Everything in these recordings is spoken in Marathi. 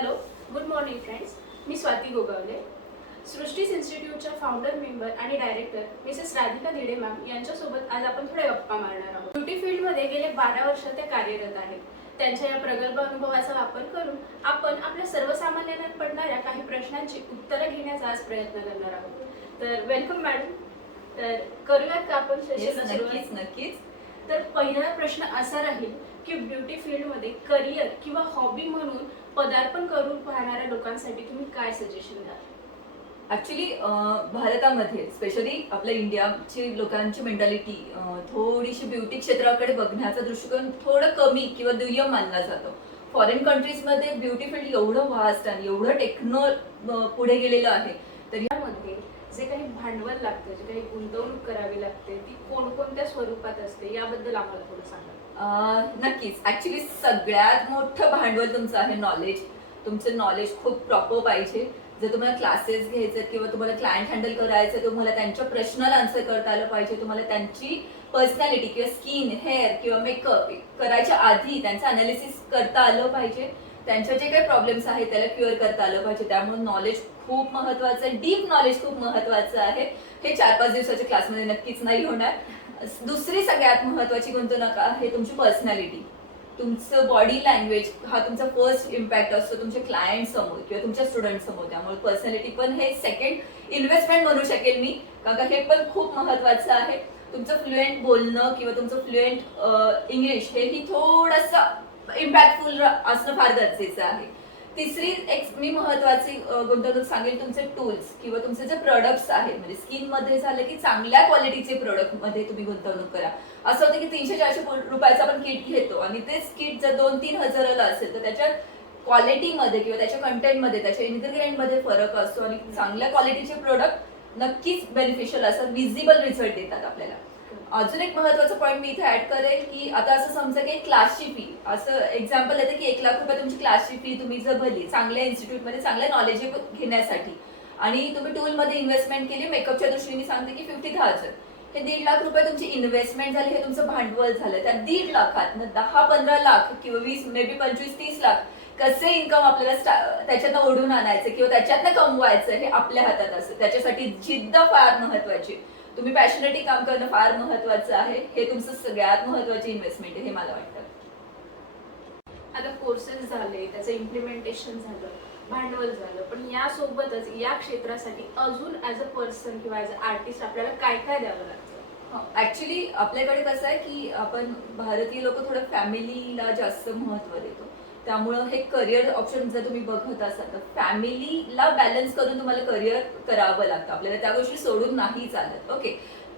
Hello, good morning friends. मी स्वाती गोगावले, सृष्टीज इन्स्टिट्यूटच्या फाउंडर मेंबर आणि director Mrs Radhika Dhide ma'am यांच्यासोबत आज आपण थोडे गप्पा मारणार आहोत. ब्युटी फील्डमध्ये गेले 12 वर्ष त्या कार्यरत आहेत. त्यांच्या या प्रगल्भ अनुभवाचा वापर करून आपण आपल्या सर्वसामान्यांना पडणाऱ्या काही प्रश्नांची उत्तरं घेण्याचा आज प्रयत्न करणार आहोत. तर वेलकम मॅडम. तर करूयात का आपण सेशनला सुरुवात? नक्कीच. तर पहिला प्रश्न असा राहील की ब्युटी फील्डमध्ये करिअर किंवा हॉबी म्हणून पदार्पण करून पाहणाऱ्या लोकांसाठी तुम्ही काय सजेशन द्याल? ऍक्च्युली भारतामध्ये स्पेशली आपल्या इंडियाची लोकांची मेंटॅलिटी थोडीशी ब्युटी क्षेत्राकडे बघण्याचा दृष्टिकोन थोडं कमी किंवा दुय्यम मानला जातो. फॉरेन कंट्रीजमध्ये ब्युटी फील्ड एवढं वास्ट आणि एवढं पुढे गेलेलं आहे. तर यामध्ये जे काही भांडवल लागतं, जे काही गुंतवणूक करावी लागते, ती कोणकोणत्या स्वरूपात असते याबद्दल आम्हाला थोडं सांगा. नक्कीच. ऍक्च्युली सगळ्यात मोठं भांडवल तुमचं आहे नॉलेज. तुमचं नॉलेज खूप प्रॉपर पाहिजे. जर तुम्हाला क्लासेस घ्यायचे किंवा तुम्हाला क्लायंट हँडल करायचं, तुम्हाला त्यांच्या प्रश्नाला आन्सर करता आलं पाहिजे. तुम्हाला त्यांची पर्सनॅलिटी किंवा स्किन, हेअर किंवा मेकअप करायच्या आधी त्यांचं अनालिसिस करता आलं पाहिजे. त्यांच्या जे काही प्रॉब्लेम्स आहेत त्याला क्युअर करता आलं पाहिजे. त्यामुळे नॉलेज खूप महत्वाचं आहे. डीप नॉलेज खूप महत्वाचं आहे. हे 4-5 दिवसाच्या क्लासमध्ये नक्कीच नाही होणार. दुसरी सगळ्यात महत्वाची गुंतवणूक आहे तुमची पर्सनॅलिटी. तुमचं बॉडी लँग्वेज हा तुमचा फर्स्ट इम्पॅक्ट असतो तुमच्या क्लायंट समोर किंवा तुमच्या स्टुडंट समोर. त्यामुळे पर्सनॅलिटी पण हे सेकंड इन्व्हेस्टमेंट म्हणू शकेल मी, कारण का हे पण खूप महत्वाचं आहे. तुमचं फ्लुएंट बोलणं किंवा तुमचं फ्लुएंट इंग्लिश हेही थोडंसं इम्पॅक्टफुल असणं फार गरजेचं आहे. तिसरी एक मी महत्वाची गुंतवणूक सांगेल तुमचे टूल्स किंवा तुमचे जे प्रोडक्ट्स आहेत. म्हणजे स्किन मध्ये झालं की चांगल्या क्वालिटीचे प्रोडक्ट मध्ये तुम्ही गुंतवणूक करा. असं होतं की 300-400 रुपयाचं आपण किट घेतो आणि तेच किट जर 2-3 हजाराला असेल तर त्याच्या क्वालिटीमध्ये किंवा त्याच्या कंटेंटमध्ये, त्याच्या इन्ग्रेडियंटमध्ये फरक असतो. आणि चांगल्या क्वालिटीचे प्रोडक्ट नक्कीच बेनिफिशियल असतात, विजिबल रिझल्ट देतात आपल्याला. अजून एक महत्वाचा पॉईंट मी इथे ऍड करेल की आता असं समजा की क्लासची फी, असं एक्झाम्पल येते की 1 लाख रुपये तुमची क्लासची फी तुम्ही जर भरली चांगल्या इन्स्टिट्यूटमध्ये चांगल्या नॉलेज घेण्यासाठी आणि तुम्ही टूलमध्ये इन्व्हेस्टमेंट केली, मेकअपच्या दृष्टीने सांगते की 50,000, हे 1.5 लाख रुपये तुमची इन्व्हेस्टमेंट झाली, हे तुमचं भांडवल झालं. त्या 1.5 लाखात 10-15 लाख किंवा 20 मे बी 25-30 लाख कसे इन्कम आपल्याला त्याच्यातनं ओढून आणायचं किंवा त्याच्यातनं कमवायचं हे आपल्या हातात असतं. त्याच्यासाठी जिद्द फार महत्वाची. तुम्ही पॅशनेटली काम करणं फार महत्वाचं आहे. हे तुमचं सगळ्यात महत्वाची इन्व्हेस्टमेंट आहे हे मला वाटतं. आता कोर्सेस झाले, त्याचं इम्प्लिमेंटेशन झालं, भांडवल झालं, पण यासोबतच या क्षेत्रासाठी अजून ऍज अ पर्सन किंवा ऍज अ आर्टिस्ट आपल्याला काय काय द्यावं लागतं? ऍक्च्युली आपल्याकडे कसं आहे की आपण भारतीय लोक थोडं फॅमिलीला जास्त महत्व देतो. त्यामुळं हे करिअर ऑप्शन जर तुम्ही बघत असाल तर फॅमिलीला बॅलन्स करून तुम्हाला करिअर करावं लागतं. आपल्याला त्या गोष्टी सोडून नाही चालत. ओके.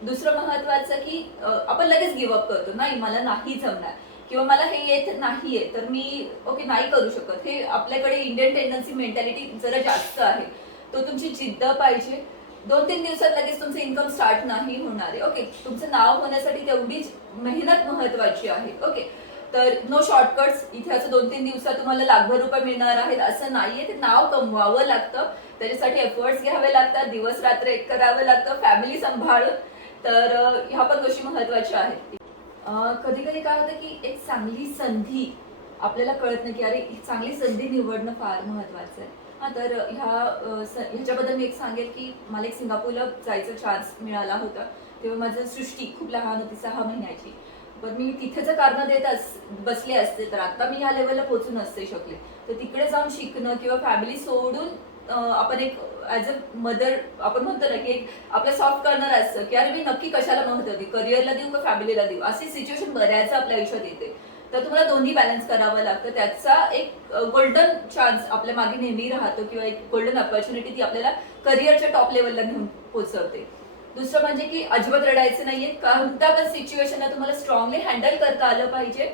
दुसरं महत्वाचं की आपण लगेच गिव्हअप करतो, नाही मला नाही जमणार किंवा मला हे येत नाहीये तर मी नाही करू शकत. हे आपल्याकडे इंडियन टेंडन्सी मेंटॅलिटी जरा जास्त आहे. तो तुमची जिद्द पाहिजे. 2-3 दिवसात लगेच तुमचं इन्कम स्टार्ट नाही होणार आहे. ओके. तुमचं नाव होण्यासाठी तेवढीच मेहनत महत्वाची आहे. ओके. तर नो शॉर्टकट्स. इथे असं 2-3 दिवसात तुम्हाला लाखभर रुपये मिळणार आहेत असं नाहीये. ते नाव कमवावं लागतं, त्याच्यासाठी एफर्ट्स घ्यावे लागतात, दिवस रात्र एक करावं लागतं, फॅमिली सांभाळून. तर ह्या पण गोष्टी महत्वाच्या आहेत. कधी कधी काय होतं की एक चांगली संधी आपल्याला कळत नाही की अरे चांगली संधी निवडणं फार महत्वाचं आहे. तर ह्याच्याबद्दल मी एक सांगेल की मला एक सिंगापूरला जायचा चान्स मिळाला होता. तेव्हा माझं सृष्टी खूप लहान होती, 6 महिन्याची. पण मी तिथे जर कारण देत बसले असते तर आता मी या लेवलला पोहोचू नसते शकले. तर तिकडे जाऊन शिकणं किंवा फॅमिली सोडून आपण एक ऍज अ मदर आपण म्हणतो ना की आपलं सॉफ्ट कॉर्नर असतं की अरे मी नक्की कशाला महत्व देऊ, करिअरला देऊ का फॅमिलीला देऊ, अशी सिच्युएशन बऱ्याच आपल्या आयुष्यात येते. तर तुम्हाला दोन्ही बॅलन्स करावं लागतं. त्याचा एक गोल्डन चान्स आपल्या मागे नेहमी राहतो किंवा एक गोल्डन ऑपॉर्च्युनिटी ती आपल्याला करिअरच्या टॉप लेवलला घेऊन पोहोचवते. दुसरं म्हणजे की अजिबात रडायचं नाहीये. कोणत्या पण सिच्युएशनला तुम्हाला स्ट्रॉंगली हँडल करता आलं पाहिजे.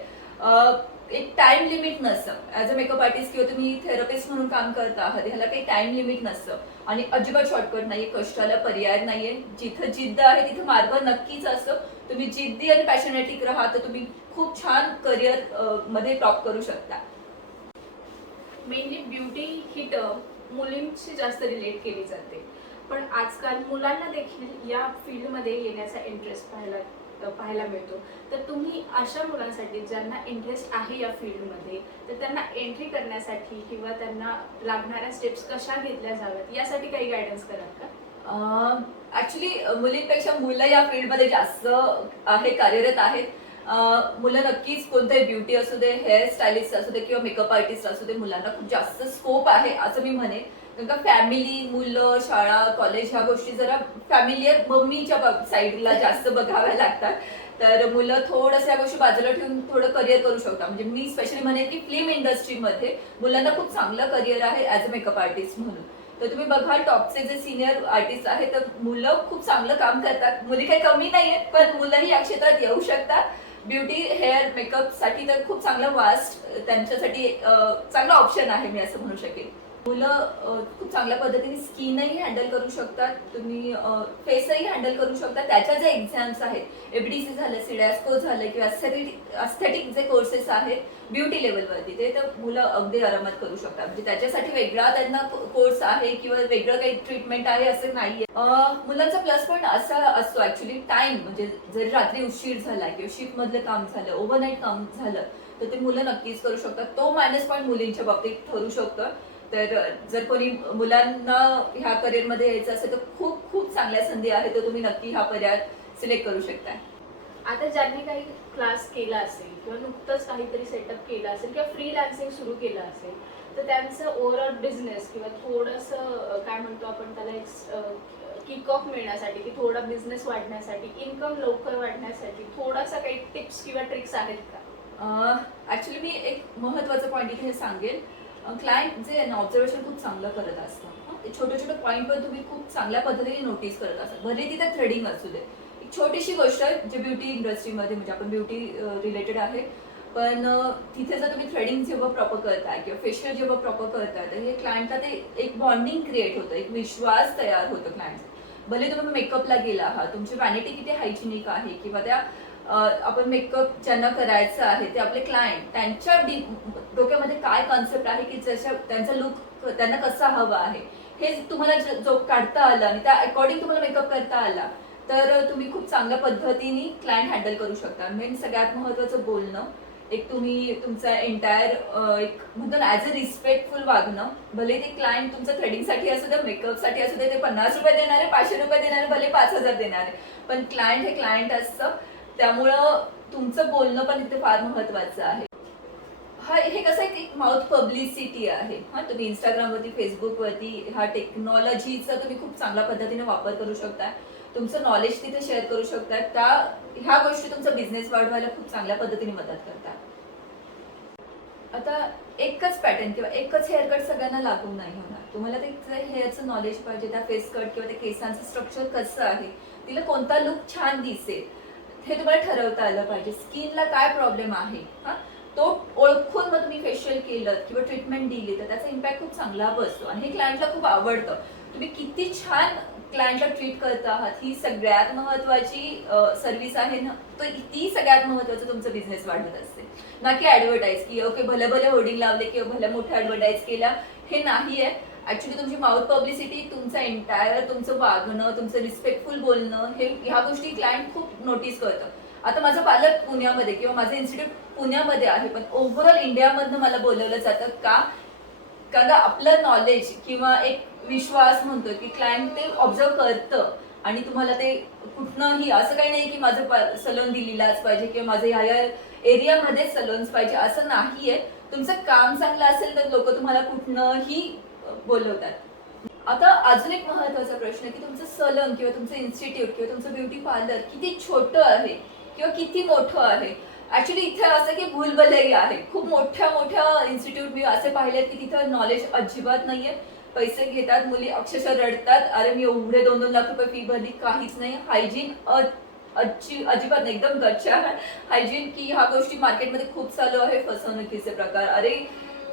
एक टाइम लिमिट नसतं. ऍज अ मेकअप आर्टिस्ट किंवा तुम्ही थेरपिस्ट म्हणून काम करता आहात, ह्याला काही टाइम लिमिट नसतं आणि अजिबात शॉर्टकट नाहीये. कष्टाला पर्याय नाहीये. जिथं जिद्द आहे तिथं मार्ग नक्कीच असतो. तुम्ही जिद्दी आणि पॅशनेटिक राहा तर तुम्ही खूप छान करिअर मध्ये टॉप करू शकता. मेनली ब्युटी ही टर्म मुलींशी जास्त रिलेट केली जाते, पण आजकाल मुलांना देखील या फील्डमध्ये येण्याचा इंटरेस्ट पाहायला पाहायला मिळतो. तर तुम्ही अशा मुलांसाठी ज्यांना इंटरेस्ट आहे या फील्डमध्ये, तर त्यांना एंट्री करण्यासाठी किंवा त्यांना लागणाऱ्या स्टेप्स कशा घेतल्या जाव्यात यासाठी काही गायडन्स कराल का? ऍक्च्युली मुलींपेक्षा मुलं या फील्डमध्ये जास्त कार्यरत आहेत. मुलं नक्कीच कोणतंही ब्युटी असू दे, हेअर स्टायलिस्ट असू दे किंवा मेकअप आर्टिस्ट असू दे, मुलांना खूप जास्त स्कोप आहे असं मी म्हणेन. कारण का फॅमिली, मुलं, शाळा, कॉलेज ह्या गोष्टी जरा फॅमिलियर मम्मीच्या साईडला जास्त बघाव्या लागतात. तर मुलं थोडंसं या गोष्टी बाजूला ठेवून थोडं करिअर करू शकतात. म्हणजे मी स्पेशली म्हणेन की फिल्म इंडस्ट्रीमध्ये मुलांना खूप चांगलं करिअर आहे ॲज अ मेकअप आर्टिस्ट म्हणून. तर तुम्ही बघा टॉपचे जे सिनियर आर्टिस्ट आहेत तर मुलं खूप चांगलं काम करतात. मुली काही कमी नाहीये, पण मुलंही या क्षेत्रात येऊ शकतात. ब्युटी, हेअर, मेकअप साठी तर खूप चांगलं वास्ट त्यांच्यासाठी चांगला ऑप्शन आहे मी असं म्हणू शकेन. मुलं खूप चांगल्या पद्धतीने स्किनही हँडल करू शकतात, तुम्ही फेसही हँडल करू शकता. त्याच्या जे एक्झाम्स आहेत, एफडीसी झालं, सिडॅस्को झालं किंवा अस्थेटिक जे कोर्सेस आहेत ब्युटी लेवलवरती, ते तर मुलं अगदी आरामात करू शकतात. म्हणजे त्याच्यासाठी वेगळा त्यांना कोर्स आहे किंवा वेगळं काही ट्रीटमेंट आहे असं नाहीये. मुलांचा प्लस पॉईंट असा असतो ऍक्च्युली टाइम, म्हणजे जरी रात्री उशीर झाला किंवा शिफ्ट मधलं काम झालं, ओव्हरनाईट काम झालं, तर ते मुलं नक्कीच करू शकतात. तो मायनस पॉईंट मुलींच्या बाबतीत ठरू शकतो. तर जर कोणी मुलांना ह्या करिअरमध्ये यायचं असेल तर खूप खूप चांगल्या संधी आहे, तर तुम्ही नक्की हा पर्याय सिलेक्ट करू शकता. आता ज्यांनी काही क्लास केला असेल किंवा नुकतंच काहीतरी सेटअप केलं असेल किंवा फ्रीलान्सिंग सुरू केलं असेल, तर त्यांचं ओव्हरऑल बिझनेस किंवा थोडंसं काय म्हणतो आपण त्याला एक किक ऑफ मिळण्यासाठी की थोडा बिझनेस वाढण्यासाठी, इन्कम लवकर वाढण्यासाठी थोडासा काही टिप्स किंवा ट्रिक्स आहेत का? ऍक्च्युली मी एक महत्वाचं पॉईंट इथे सांगेन. क्लायंट जे आहे ना ऑब्झर्वेशन खूप चांगलं करत असतं. ते छोटे छोटे पॉईंट पण तुम्ही खूप चांगल्या पद्धतीने नोटीस करत असता. भले तिथे थ्रेडिंग असू दे, एक छोटीशी गोष्ट आहे जे ब्युटी इंडस्ट्रीमध्ये, म्हणजे आपण ब्युटी रिलेटेड आहे, पण तिथे जर तुम्ही थ्रेडिंग जेव्हा प्रॉपर करताय किंवा फेशियल जेव्हा प्रॉपर करताय, तर हे क्लायंटला ते एक बॉन्डिंग क्रिएट होतं, एक विश्वास तयार होतो क्लायंटचा. भले तुम्ही मेकअपला गेला आहात, तुमची व्हॅनिटी किती हायजिनिक आहे किंवा त्या आपण मेकअप ज्यांना करायचं आहे ते आपले क्लायंट, त्यांच्या डोक्यामध्ये काय कॉन्सेप्ट आहे की जशा त्यांचा लुक त्यांना कसा हवा आहे हे तुम्हाला जो काढता आलं आणि त्या अकॉर्डिंग तुम्हाला मेकअप करता आला, तर तुम्ही खूप चांगल्या पद्धतीने क्लायंट हँडल करू शकता. मेन सगळ्यात महत्वाचं बोलणं, एक तुम्ही तुमचा एंटायर एक म्हणतो ना ॲज अ रिस्पेक्टफुल वागणं. भले ते क्लायंट तुमचं थ्रेडिंगसाठी असू दे, मेकअपसाठी असू दे, ते 50 रुपये देणारे, 500 रुपये देणारे, भले 5000 देणारे, पण क्लायंट हे क्लायंट असतं. त्यामुळं तुमचं बोलणं पण इथे फार महत्वाचं आहे. हे कसं आहे की माउथ पब्लिसिटी आहे. तुम्ही इंस्टाग्रामवरती, फेसबुकवरती ह्या टेक्नॉलॉजीचा तुम्ही खूप चांगल्या पद्धतीने वापर करू शकता. तुमचं नॉलेज तिथे शेअर करू शकता. ह्या गोष्टी तुमचा बिझनेस वाढवायला खूप चांगल्या पद्धतीने मदत करतात. आता एकच पॅटर्न किंवा एकच हेअरकट सगळ्यांना लागू नाही होणार. तुम्हाला ते हेअरचं नॉलेज पाहिजे, त्या फेस कट किंवा त्या केसांचं स्ट्रक्चर कसं आहे, तिला कोणता लुक छान दिसेल हे तुम्हाला ठरवता आलं पाहिजे. स्किनला काय प्रॉब्लेम आहे तो ओळखून मग तुम्ही फेशियल केलं किंवा ट्रीटमेंट दिली तर त्याचा इम्पॅक्ट खूप चांगला बसतो आणि हे क्लायंटला खूप आवडतं. तुम्ही किती छान क्लायंटला ट्रीट करता आहात ही सगळ्यात महत्वाची सर्व्हिस आहे ना, तो ती सगळ्यात महत्वाचं तुमचं बिझनेस वाढत असते. ना की ऍडव्हर्टाईज की ओके भले भले होर्डिंग लावले किंवा भल्या मोठ्या ऍडव्हर्टाईज केल्या, हे नाही आहे. ऍक्च्युली तुमची माउथ पब्लिसिटी, तुमचं एंटायर, तुमचं वागणं, तुमचं रिस्पेक्टफुल बोलणं, हे ह्या गोष्टी क्लायंट खूप नोटीस करतं. आता माझं पार्लर पुण्यामध्ये किंवा माझं इन्स्टिट्यूट पुण्यामध्ये आहे, पण ओव्हरऑल इंडियामधनं मला बोलवलं जातं का? कारण आपलं नॉलेज किंवा एक विश्वास म्हणतो की क्लायंट ते ऑब्झर्व करतं आणि तुम्हाला ते कुठनंही असं काही नाही की माझं सलोन दिल्लीलाच पाहिजे किंवा माझं ह्या एरियामध्ये सलोन्स पाहिजे असं नाहीये. तुमचं काम चांगलं असेल तर लोक तुम्हाला कुठनंही बोलवतात. आता अजून एक महत्वाचा प्रश्न की तुमचं सलून किंवा तुमचं इन्स्टिट्यूट किंवा तुमचं ब्युटी पार्लर किती छोटं आहे किंवा किती मोठं आहे. ऍक्च्युली इथे असं की भूलभुलैया आहे. खूप मोठ्या मोठ्या इन्स्टिट्यूट मी असे पाहिले की तिथं नॉलेज अजिबात नाहीये. पैसे घेतात, मुली अक्षरशः रडतात, अरे मी एवढे 2-2 लाख रुपये फी भरली, काहीच नाही. हायजीन अजिबात नाही, एकदम गच्चा हायजीन की ह्या गोष्टी मार्केटमध्ये खूप चालू आहे. फसवणुकीचे प्रकार, अरे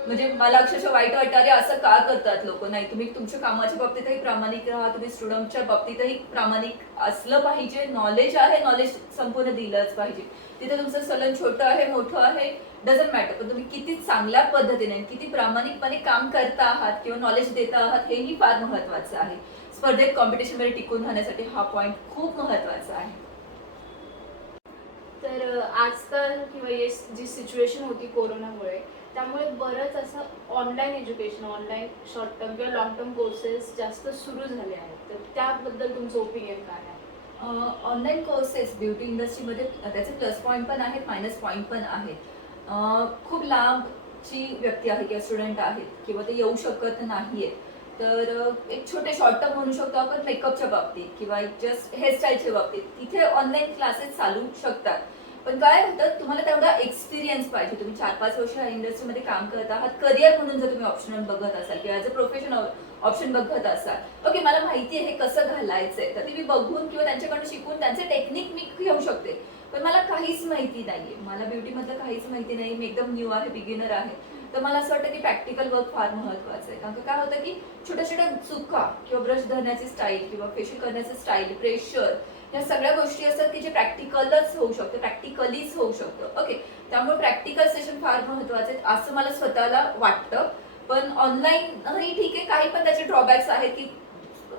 म्हणजे मला अक्षरशः वाईट वाटतं, अरे असं का करतात लोक. नाही, तुम्ही तुमच्या कामाच्या बाबतीतही प्रामाणिक राहा, तुम्ही स्टुडंटच्या बाबतीतही प्रामाणिक असलं पाहिजे. नॉलेज आहे, नॉलेज संपूर्ण दिलंच पाहिजे. तिथे तुमचं सलन छोटं आहे, मोठं आहे, डझंट मॅटर, पण तुम्ही किती चांगल्या पद्धतीने किती प्रामाणिकपणे काम करता आहात किंवा नॉलेज देता आहात हेही फार महत्वाचं आहे. स्पर्धेत कॉम्पिटिशनमध्ये टिकून राहण्यासाठी हा पॉईंट खूप महत्वाचा आहे. तर आजकाल किंवा ये जी सिच्युएशन होती कोरोनामुळे, त्यामुळे बरंच असं online education, online short term किंवा लॉंग टर्म कोर्सेस जास्त सुरू झाले आहेत. तर त्याबद्दल तुमचं ओपिनियन काय आहे? ऑनलाईन कोर्सेस ब्युटी इंडस्ट्रीमध्ये त्याचे प्लस पॉईंट पण आहेत, मायनस पॉईंट पण आहेत. खूप लांबची व्यक्ती आहे किंवा स्टुडंट आहेत किंवा ते येऊ शकत नाहीये, तर एक छोटे शॉर्ट टर्म म्हणू शकतो आपण मेकअपच्या बाबतीत किंवा जस्ट हेअरस्टाईलच्या बाबतीत तिथे ऑनलाईन क्लासेस चालू शकतात. पण काय होतं, तुम्हाला तेवढा एक्सपिरियन्स पाहिजे. तुम्ही 4-5 वर्ष या इंडस्ट्रीमध्ये काम करत आहात, करिअर म्हणून जर तुम्ही ऑप्शनल बघत असाल किंवा ॲज अ प्रोफेशन ऑप्शन बघत असाल, ओके मला माहिती आहे हे कसं घालायचंय, तर ते मी बघून किंवा त्यांच्याकडून शिकून त्यांचे टेक्निक मी घेऊ शकते. पण मला काहीच माहिती नाहीये, मला ब्युटीमधलं काहीच माहिती नाही, मी एकदम न्यू आहे, बिगिनर आहे. तर मला असं वाटतं की प्रॅक्टिकल वर्क फार महत्वाचं आहे. कारण का काय होतं की छोट्या छोट्या चुका किंवा ब्रश धरण्याची स्टाईल किंवा फेशियल करण्याची स्टाईल, प्रेशर, ह्या सगळ्या गोष्टी असतात की जे प्रॅक्टिकलच होऊ शकते, प्रॅक्टिकलीच होऊ शकतं. ओके, त्यामुळे प्रॅक्टिकल सेशन फार महत्वाचे आहेत असं मला स्वतःला वाटतं. पण ऑनलाईनही ठीक आहे, काही पण त्याचे ड्रॉबॅक्स आहेत की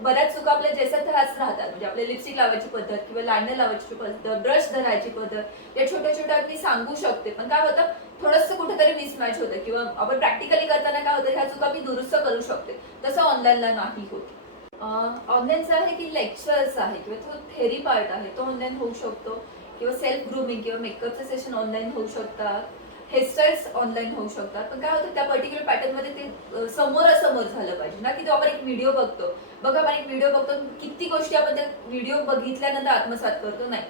बऱ्याच चुका आपल्या जैसा तशाच राहतात. म्हणजे आपल्या लिपस्टिक लावायची पद्धत किंवा लायनर लावायची पद्धत, ब्रश धरायची पद्धत, या छोट्या छोट्या मी सांगू शकते. पण काय होतं, थोडंसं कुठेतरी मिसमॅच होतं किंवा आपण प्रॅक्टिकली करताना काय होतं, ह्या चुका मी दुरुस्त करू शकते, तसं ऑनलाईनला नाही होत. ऑनलाईनचं आहे की लेक्चर्स आहे किंवा तो थेरी पार्ट आहे तो ऑनलाईन होऊ शकतो किंवा सेल्फ ग्रूमिंग किंवा मेकअपचे सेशन ऑनलाईन होऊ शकतात, हेअरस्टाईल्स ऑनलाईन होऊ शकतात. पण काय होतं, त्या पर्टिक्युलर पॅटर्नमध्ये ते समोरासमोर झालं पाहिजे ना, की तो आपण एक व्हिडिओ बघतो. बघा, आपण एक व्हिडिओ बघतो, किती गोष्टी आपण त्या व्हिडिओ बघितल्यानंतर आत्मसात करतो. नाही,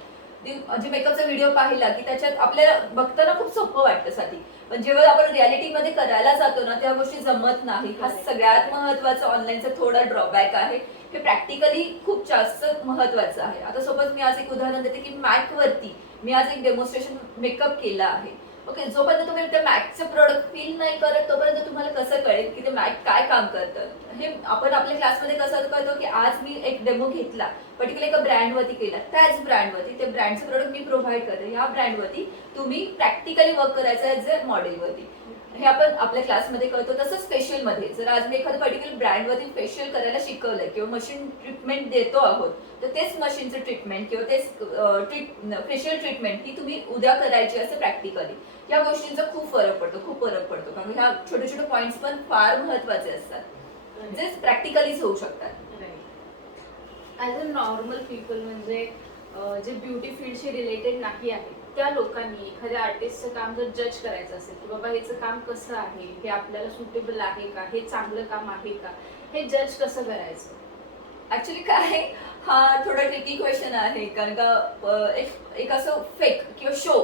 जे मेकअपचा व्हिडिओ पाहिला की त्याच्यात आपल्याला बघताना खूप सोपं वाटतं साठी, पण जेव्हा आपण रियालिटीमध्ये करायला जातो ना, त्या गोष्टी जमत नाही. हा सगळ्यात महत्वाचा ऑनलाईनचा थोडा ड्रॉबॅक आहे. हे प्रॅक्टिकली खूप जास्त महत्वाचं आहे. आता सपोज मी आज एक उदाहरण देते की मॅक वरती मी आज एक डेमॉन्स्ट्रेशन मेकअप केला आहे. ओके, जोपर्यंत तुम्ही त्या मॅकचं प्रोडक्ट फील नाही करत तोपर्यंत तुम्हाला कसं कळेल की ते मॅक काय काम करतं. हे आपण आपल्या क्लासमध्ये कसं करतो की आज मी एक डेमो घेतला, पर्टिक्युलर एका ब्रँडवरती केला, त्याच ब्रँडवरती ते ब्रँडचं प्रोडक्ट मी प्रोव्हाइड करते, ह्या ब्रँडवरती तुम्ही प्रॅक्टिकली वर्क करायचं ॲज अ मॉडेलवरती. हे आपण आपल्या क्लासमध्ये करतो. तसंच फेशियलमध्ये जर आज मी एखाद्या पर्टिक्युलर ब्रँडवरती फेशियल करायला शिकवलंय किंवा मशीन ट्रीटमेंट देतो आहोत, तर तेच मशीनचं ट्रीटमेंट किंवा तेच फेशियल ट्रीटमेंट ही तुम्ही उद्या करायची असं प्रॅक्टिकली. या गोष्टींचा खूप फरक पडतो कारण ह्या छोटे छोटे पॉइंट्स पण फार महत्वाचे असतात जे प्रॅक्टिकलीच होऊ शकतात. ॲज अ नॉर्मल पीपल, म्हणजे जे ब्युटी फील्डशी रिलेटेड नाही आहे त्या लोकांनी एखाद्या आर्टिस्टचं काम जर जज करायचं असेल की बाबा हेचं काम कसं आहे, हे आपल्याला सुटेबल आहे का, हे चांगलं काम आहे का, हे जज कसं करायचं? ऍक्च्युली काय, हा थोडा ट्रिकी क्वेश्चन आहे. कारण का एक असं फेक किंवा शो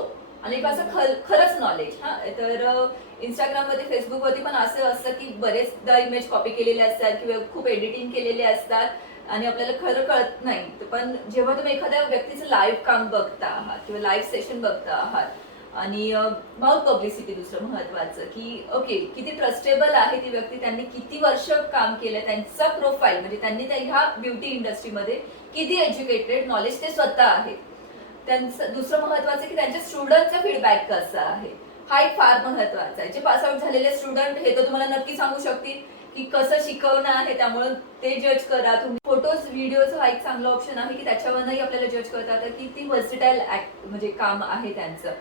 आणि एक असं खरंच नॉलेज. हा, तर इंस्टाग्राममध्ये, फेसबुकवरती पण असं असतं की बरेचदा इमेज कॉपी केलेले असतात किंवा खूप एडिटिंग केलेले असतात आणि आपल्याला खरं कळत नाही. पण जेव्हा तुम्ही एखाद्या व्यक्तीचं लाईव्ह काम बघता आहात किंवा लाईव्ह सेशन बघता आहात आणि माउथ पब्लिसिटी दुसरं महत्वाचं की ओके किती ट्रस्टेबल आहे ती व्यक्ती, त्यांनी किती वर्ष काम केलं, त्यांचा प्रोफाईल म्हणजे त्यांनी ह्या ब्युटी इंडस्ट्रीमध्ये किती एज्युकेटेड, नॉलेज ते स्वतः आहे. त्यांचं दुसरं महत्वाचं की त्यांच्या स्टुडंटचा फीडबॅक कसा आहे, हा एक फार महत्वाचा आहे. जे पासआउट झालेले स्टुडंट हे तर तुम्हाला नक्की सांगू शकतील की कसं शिकवणं आहे, त्यामुळे ते जज करा तुम्ही. फोटोज व्हिडिओचा हा एक चांगला ऑप्शन आहे की त्याच्यावरही आपल्याला जज करता येतं की ती वर्सिटाईल म्हणजे काम आहे त्यांचं.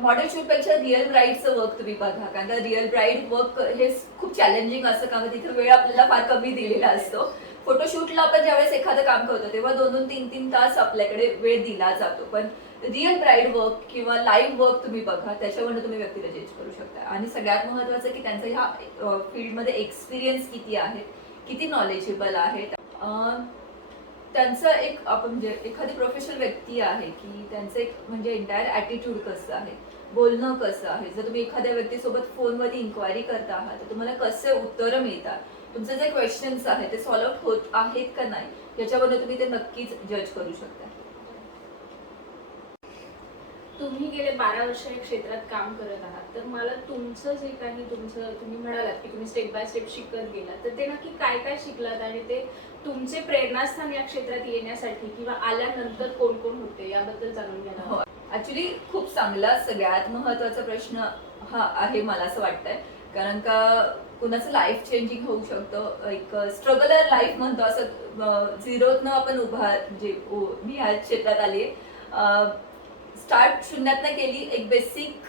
मॉडेल शूटपेक्षा रिअल ब्राईडचं वर्क तुम्ही बघा, कारण का रिअल ब्राईड वर्क हे खूप चॅलेंजिंग असतं, कारण तिथे वेळ आपल्याला फार कमी दिलेला असतो. फोटोशूटला आपण ज्यावेळेस एखादं काम करतो तेव्हा 2-3 तास आपल्याकडे वेळ दिला जातो. पण रिअल ब्राईड वर्क किंवा लाईव्ह वर्क तुम्ही बघा, त्याच्यावरून तुम्ही व्यक्तीला जज करू शकता. आणि सगळ्यात महत्वाचं की त्यांचा ह्या फील्डमध्ये एक्सपिरियन्स किती आहे, किती नॉलेजेबल आहे. त्यांचं एक आपण म्हणजे एखादी प्रोफेशनल व्यक्ती आहे की त्यांचं एक म्हणजे एंटायर ॲटिट्यूड कसं आहे, बोलणं कसं आहे. जर तुम्ही एखाद्या व्यक्तीसोबत फोनमध्ये इन्क्वायरी करता आहात तर तुम्हाला कसे उत्तरं मिळतात, तुमचे जे क्वेश्चन्स आहेत ते सॉल्व्ह होत आहेत का नाही, याच्यावरून तुम्ही ते नक्कीच जज करू शकता. तुम्ही गेले 12 वर्ष या क्षेत्रात काम करत आहात, तर मला तुमचं जे काही तुम्ही म्हणालात की तुम्ही स्टेप बाय स्टेप शिकत गेलात, तर ते नक्की काय काय शिकलात आणि ते तुमचे प्रेरणास्थान या क्षेत्रात येण्यासाठी किंवा आल्यानंतर कोण कोण होते याबद्दल जाणून घ्यायला. हो, ऍक्च्युली खूप चांगला सगळ्यात महत्वाचा प्रश्न हा आहे मला असं वाटतंय. कारण का कुणाचं लाईफ चेंजिंग होऊ शकतं, एक स्ट्रगलर लाईफ म्हणतो असं, झिरोतनं आपण उभा म्हणजे मी ह्या क्षेत्रात आली आहे. स्टार्ट शून्यातनं केली. एक बेसिक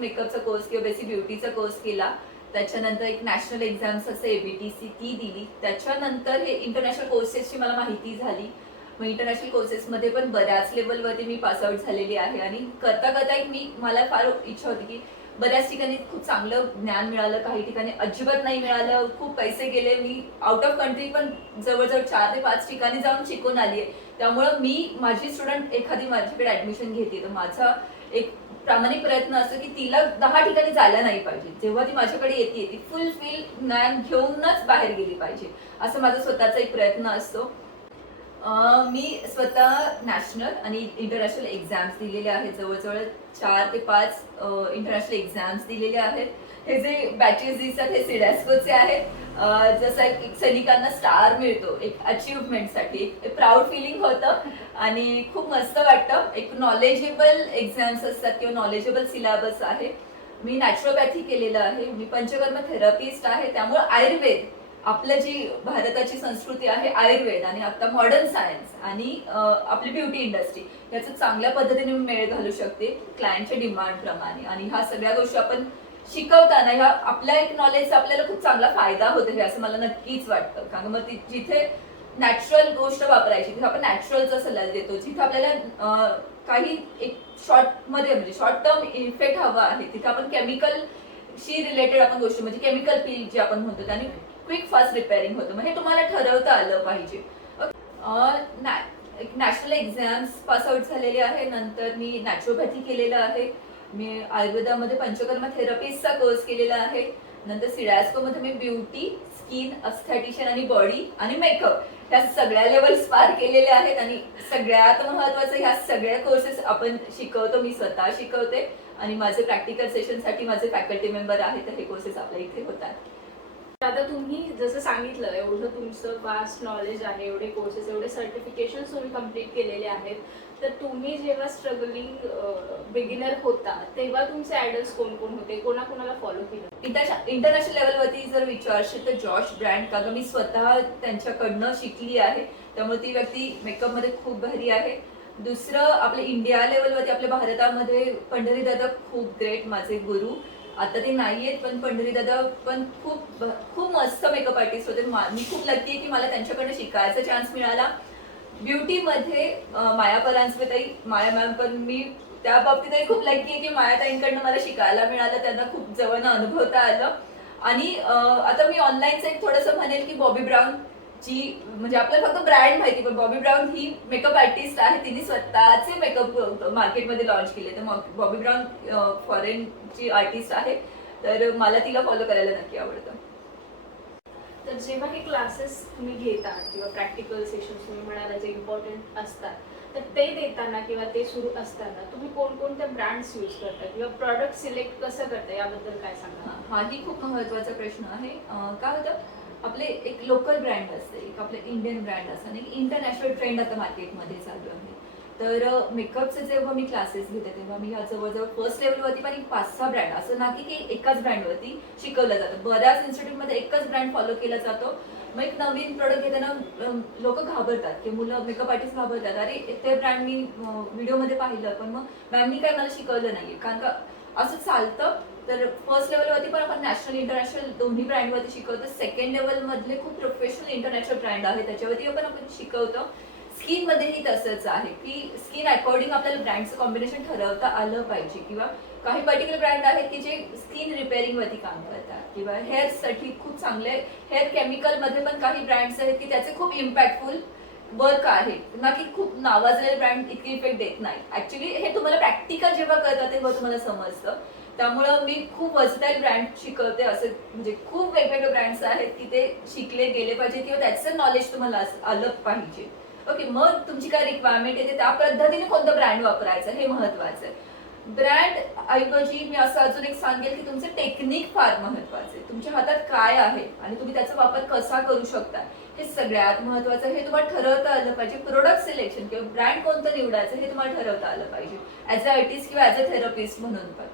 मेकअपचा कोर्स किंवा बेसिक ब्युटीचा कोर्स केला. त्याच्यानंतर एक नॅशनल एक्झाम्स असं ABTC ती दिली. त्याच्यानंतर हे इंटरनॅशनल कोर्सेसची मला माहिती झाली. मग इंटरनॅशनल कोर्सेसमध्ये पण बऱ्याच लेवलवरती मी पासआउट झालेली आहे आणि करता करता मला फार इच्छा होती की बऱ्याच ठिकाणी खूप चांगलं ज्ञान मिळालं, काही ठिकाणी अजिबात नाही मिळालं, खूप पैसे गेले. मी आउट ऑफ कंट्री पण जवळजवळ 4 ते 5 ठिकाणी जाऊन शिकून आली आहे. त्यामुळं माझी स्टुडंट एखादी माझ्याकडे ऍडमिशन घेते तर माझा एक प्रामाणिक प्रयत्न असतो की तिला 10 ठिकाणी जायला नाही पाहिजे. जेव्हा ती माझ्याकडे येते ती फुलफिल ज्ञान घेऊनच बाहेर गेली पाहिजे, असं माझा स्वतःचा एक प्रयत्न असतो. मी स्वतः नॅशनल आणि इंटरनॅशनल एक्झाम्स दिलेल्या आहेत. जवळजवळ 4 ते 5 इंटरनॅशनल एक्झाम्स दिलेले आहेत. हे जे बॅचेस दिसतात हे सिडॅस्कोचे आहेत. जसं एक सैनिकांना स्टार मिळतो एक अचिव्हमेंटसाठी, एक प्राऊड फिलिंग होतं आणि खूप मस्त वाटतं. एक नॉलेजेबल एक्झाम्स असतात किंवा नॉलेजेबल सिलेबस आहे. मी नॅचरोपॅथी केलेलं आहे. मी पंचकर्म थेरपिस्ट आहे. त्यामुळे आयुर्वेद, आपलं जी भारताची संस्कृती आहे आयुर्वेद आणि आता मॉडर्न सायन्स आणि आपली ब्युटी इंडस्ट्री याचं चांगल्या पद्धतीने मेळ घालू शकते क्लायंटच्या डिमांड प्रमाणे. आणि ह्या सगळ्या गोष्टी आपण शिकवताना ह्या आपल्या एक नॉलेजचा आपल्याला खूप चांगला फायदा होतो हे असं मला नक्कीच वाटतं. कारण मग जिथे नॅचरल गोष्ट वापरायची तिथे आपण नॅचरलचा सल्ला देतो. जिथे आपल्याला काही एक शॉर्टमध्ये म्हणजे शॉर्ट टर्म इफेक्ट हवा आहे तिथे आपण केमिकलशी रिलेटेड आपण गोष्टी म्हणजे केमिकल पील जे आपण म्हणतो त्याने क्विक फास्ट रिपेअरिंग होतं. मग हे तुम्हाला ठरवता आलं पाहिजे. नॅशनल एक्झाम्स पास आउट झालेले आहे. नंतर मी नॅचरोपॅथी केलेलं आहे. मी आयुर्वेदामध्ये पंचकर्म थेरपिस्टचा कोर्स केलेला आहे. नंतर सिडॅस्कोमध्ये मी ब्युटी, स्किन, अस्थेटिशियन आणि बॉडी आणि मेकअप ह्या सगळ्या लेवल्स पार केलेल्या आहेत. आणि सगळ्यात महत्त्वाचं ह्या सगळ्या कोर्सेस आपण शिकवतो, मी स्वतः शिकवते आणि माझे प्रॅक्टिकल सेशनसाठी माझे फॅकल्टी मेंबर आहेत. तर हे कोर्सेस आपल्या इथे होतात. आता तुम्ही जसं सांगितलं एवढं तुमचं वास्ट नॉलेज आहे, एवढे कोर्सेस, एवढे सर्टिफिकेशन तुम्ही कम्प्लीट केलेले आहेत, तर तुम्ही जेव्हा स्ट्रगलिंग बिगिनर होता तेव्हा तुमचे आयडल्स कोण कोण होते, कोणाकोणाला फॉलो केलं? इंटरनॅशनल लेवलवरती जर विचारशील तर जॉश ब्रँड, कारण मी स्वतः त्यांच्याकडनं शिकली आहे. त्यामुळे ती व्यक्ती मेकअपमध्ये खूप भारी आहे. दुसरं आपल्या इंडिया लेवलवरती आपल्या भारतामध्ये पंढरी दादा खूप ग्रेट, माझे गुरु. आता ते नाहीयेत पण पंढरी दादा पण खूप मस्त मेकअप आर्टिस्ट होते. मी खूप लकी आहे की मला त्यांच्याकडनं शिकायचा चान्स मिळाला. ब्युटीमध्ये माया परांजपेताई, माया मॅम, पण मी त्या बाबतीतही खूप लकी आहे की मायाताईंकडनं मला शिकायला मिळालं, त्यांना खूप जवळनं अनुभवता आलं. आणि आता मी ऑनलाईनचं एक थोडंसं म्हणेल की बॉबी ब्राऊन जी म्हणजे आपल्याला फक्त ब्रँड माहिती, पण बॉबी ब्राऊन ही मेकअप आर्टिस्ट आहे. तिने स्वतःचे मेकअप मार्केटमध्ये लॉन्च केले. तर मग बॉबी ब्राऊन फॉरेनची आर्टिस्ट आहे, तर मला तिला फॉलो करायला नक्की आवडतं. तर जेव्हा हे क्लासेस तुम्ही घेता किंवा प्रॅक्टिकल सेशन्स तुम्ही म्हणाला जे इम्पॉर्टंट असतात, तर ते देताना किंवा ते सुरू असताना तुम्ही कोणकोणत्या ब्रँड्स यूज करता किंवा प्रॉडक्ट सिलेक्ट कसं करता याबद्दल काय सांगा? हाही खूप महत्त्वाचा प्रश्न आहे. काय होतं, आपले एक लोकल ब्रँड असते, एक आपले इंडियन ब्रँड असतं आणि इंटरनॅशनल ट्रेंड आता मार्केटमध्ये चालू आहे. तर मेकअपचे जेव्हा मी क्लासेस घेते तेव्हा मी ह्या जवळजवळ फर्स्ट लेवलवरती पण 5-6 ब्रँड, असं नाही की एकाच ब्रँडवरती शिकवलं जातं. बऱ्याच इन्स्टिट्यूटमध्ये एकच ब्रँड फॉलो केला जातो. मग एक नवीन प्रोडक्ट घेताना लोक घाबरतात की मुलं मेकअप आर्टिस्ट घाबरतात, अरे ते ब्रँड मी व्हिडिओमध्ये पाहिलं पण मग मॅमनी काय मला शिकवलं नाही, कारण का असं चालतं. तर फर्स्ट लेवलवरती पण आपण नॅशनल इंटरनॅशनल दोन्ही ब्रँडवरती शिकवतो. सेकंड लेवलमधले खूप प्रोफेशनल इंटरनॅशनल ब्रँड आहे त्याच्यावरती पण आपण शिकवतो. स्किनमध्येही तसंच आहे की स्किन अकॉर्डिंग आपल्याला ब्रँडचं कॉम्बिनेशन ठरवता आलं पाहिजे. किंवा काही पर्टिक्युलर ब्रँड आहेत की जे स्किन रिपेअरिंगवरती काम करतात किंवा हेअरसाठी खूप चांगले हेअर केमिकलमध्ये पण काही ब्रँड्स आहेत की त्याचे खूप इम्पॅक्टफुल वर्क आहे, ना की खूप नावाजलेले ब्रँड इतके इफेक्ट देत नाही. ऍक्च्युली हे तुम्हाला प्रॅक्टिकल जेव्हा करतात तेव्हा तुम्हाला समजतं. त्यामुळं मी खूप वर्सटाईल ब्रँड शिकवते. असे म्हणजे खूप वेगवेगळे ब्रँड्स आहेत की ते शिकले गेले पाहिजे किंवा त्याचं नॉलेज तुम्हाला आलं पाहिजे. ओके, मग तुमची काय रिक्वायरमेंट येते त्या पद्धतीने कोणतं ब्रँड वापरायचं हे महत्वाचं आहे. ब्रँड ऐवजी मी असं अजून एक सांगेल की तुमचं टेक्निक फार महत्वाचं आहे. तुमच्या हातात काय आहे आणि तुम्ही त्याचा वापर कसा करू शकता हे सगळ्यात महत्वाचं. हे तुम्हाला ठरवता आलं पाहिजे. प्रोडक्ट सिलेक्शन किंवा ब्रँड कोणतं निवडायचं हे तुम्हाला ठरवता आलं पाहिजे. ॲज अ आर्टिस्ट किंवा ॲज अ थेरपिस्ट म्हणून पण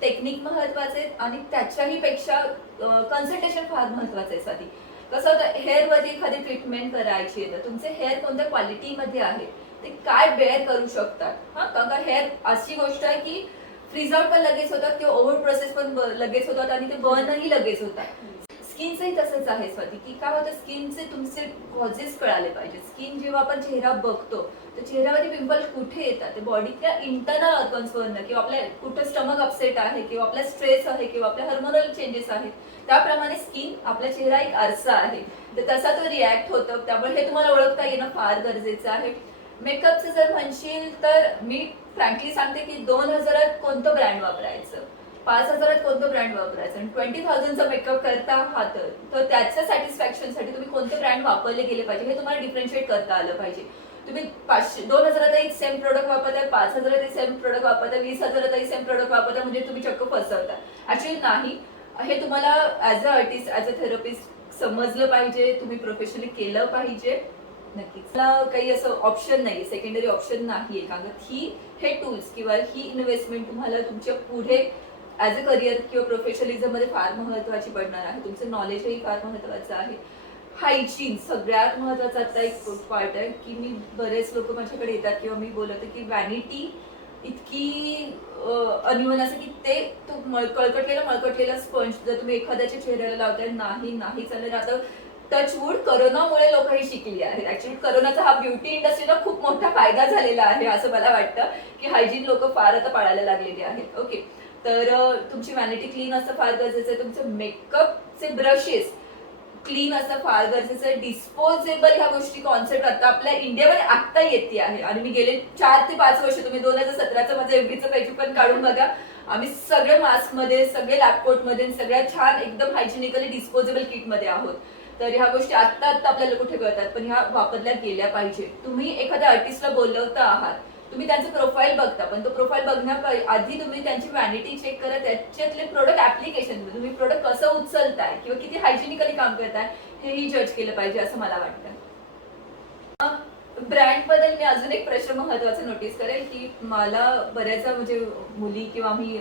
टेक्निक महत्वाचे आणि त्याच्याही पेक्षा कन्सल्टेशन फार महत्वाचं आहे. साठी कसं होतं, हेअरवरती एखादी ट्रीटमेंट करायची आहे तर तुमचे हेअर कोणत्या क्वालिटीमध्ये आहे ते काय बेअर करू शकतात. हा, कारण का हेअर अशी गोष्ट आहे की फ्रीज आउट पण लगेच होतात किंवा ओव्हर प्रोसेस पण लगेच होतात आणि ते बर्नही लगेच होतात. स्किनचंही तसंच आहे स्वाती, की काय होतं, स्किनचे तुमचे कॉजेस कळाले पाहिजे. स्किन जेव्हा आपण चेहरा बघतो तर चेहऱ्यावरती पिंपल कुठे येतात, ते बॉडीच्या इंटरनल ऑर्गन्सवरनं, किंवा आपल्या कुठं स्टमक अपसेट आहे किंवा आपला स्ट्रेस आहे किंवा आपल्या हार्मोनल चेंजेस आहेत, त्याप्रमाणे स्किन, आपला चेहरा एक आरसा आहे, तर तसा तो रिॲक्ट होतो. त्यामुळे हे तुम्हाला ओळखता येणं फार गरजेचं आहे. मेकअपचं जर म्हणशील तर मी फ्रँकली सांगते की 2000 कोणतं ब्रँड वापरायचं, 5000 कोणतं ब्रँड वापरायचं, आणि 20,000चा मेकअप करता आहात तर त्याच्या सॅटिस्फॅक्शनसाठी तुम्ही कोणते ब्रँड वापरले गेले पाहिजे हे तुम्हाला डिफरन्शिएट करता आलं पाहिजे. तुम्ही 2000 एक सेम प्रोडक्ट वापरताय, 5000 सेम प्रोडक्ट वापरताय, 20,000 सेम प्रोडक्ट वापरताय, म्हणजे तुम्ही चक्क फसवताय. ऍक्च्युअली नाही, हे तुम्हाला as a artist, as a therapist समजलं पाहिजे, तुम्ही प्रोफेशनली केलं पाहिजे. नक्कीच मला काही असं ऑप्शन नाही, सेकंडरी ऑप्शन नाहीये, कारण हे टूल्स किंवा ही इन्व्हेस्टमेंट तुम्हाला तुमच्या पुढे ऍज अ करिअर किंवा प्रोफेशनलिझम मध्ये फार महत्वाची पडणार आहे. तुमचं नॉलेजही फार महत्वाचं आहे. हायजीन सगळ्यात महत्वाचा आता एक पार्ट आहे, की मी बरेच लोक माझ्याकडे येतात किंवा मी बोलते की व्हॅनिटी इतकी अनइव्हन असं की ते तो मळकटलेला स्पंज जर तुम्ही एखाद्याच्या चेहऱ्याला लावताय, नाही चालेल. आता टचवूड करोनामुळे लोक ही शिकली आहेत. ऍक्च्युली करोनाचा हा ब्युटी इंडस्ट्रीला खूप मोठा फायदा झालेला आहे असं मला वाटतं, की हायजीन लोक फार आता पाळायला लागलेले आहेत. ओके, तर तुमची व्हॅनिटी क्लीन असं फार गरजेचं आहे. तुमचे मेकअपचे ब्रशेस क्लीन असं फार गरजेचं आहे. डिस्पोजेबल ह्या गोष्टी कॉन्सेप्ट आता आपल्या इंडियामध्ये आत्ता येते आहे, आणि मी गेले 4 ते 5 वर्ष, तुम्ही 2017चं माझं एव्हरीचं पैकी पण काढून बघा, आम्ही सगळे मास्क मध्ये, सगळे लॅपकोट मध्ये, सगळ्या छान एकदम हायजिनिकली डिस्पोजेबल किट मध्ये आहोत. तर ह्या गोष्टी आत्ता आपल्याला कुठे कळतात, पण ह्या वापरल्या गेल्या पाहिजे. तुम्ही एखाद्या आर्टिस्टला बोलवता आहात, तुम्ही त्यांचं प्रोफाईल बघता, पण तो प्रोफाईल बघण्याआधी तुम्ही त्यांची व्हॅनिटी चेक करा, त्याच्यातले प्रोडक्ट ऍप्लिकेशन, तुम्ही प्रोडक्ट कसं उचलताय किंवा किती हायजिनिकली काम करताय हेही जज केलं पाहिजे असं मला वाटतं. ब्रँड बद्दल मी अजून एक प्रश्न महत्वाचा नोटीस करेल, की मला बऱ्याचदा म्हणजे मुली किंवा मी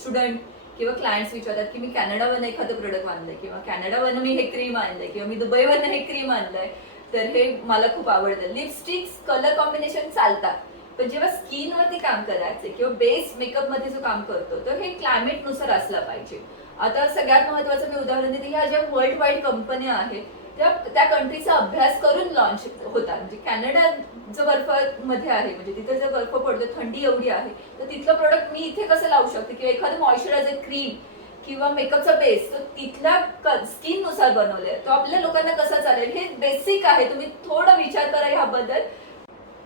स्टुडंट किंवा क्लायंट्स विचारतात की मी कॅनडावरनं एखादं प्रोडक्ट आणलंय, किंवा कॅनडावरनं मी हे क्रीम आणलंय, किंवा मी दुबईवरनं हे क्रीम आणलंय, तर हे मला खूप आवडतं. लिपस्टिक्स कलर कॉम्बिनेशन चालतात, पण जेव्हा स्किनवरती काम करायचे किंवा बेस मेकअप मध्ये जो काम करतो तर हे क्लायमेट नुसार असलं पाहिजे. आता सगळ्यात महत्वाचं मी उदाहरण देते, ह्या ज्या वर्ल्ड वाईड कंपन्या आहेत त्या कंट्रीचा अभ्यास करून लॉन्च होतात. म्हणजे कॅनडा जो बर्फ मध्ये आहे, म्हणजे तिथे जर बर्फ पडतो, थंडी एवढी आहे, तर तिथलं प्रोडक्ट मी इथे कसं लावू शकते, किंवा एखादं मॉइश्चरायझर क्रीम किंवा मेकअपचा बेस तो तिथल्या स्किन नुसार बनवले, तो आपल्या लोकांना कसा चालेल, हे बेसिक आहे. तुम्ही थोडा विचार करा ह्याबद्दल.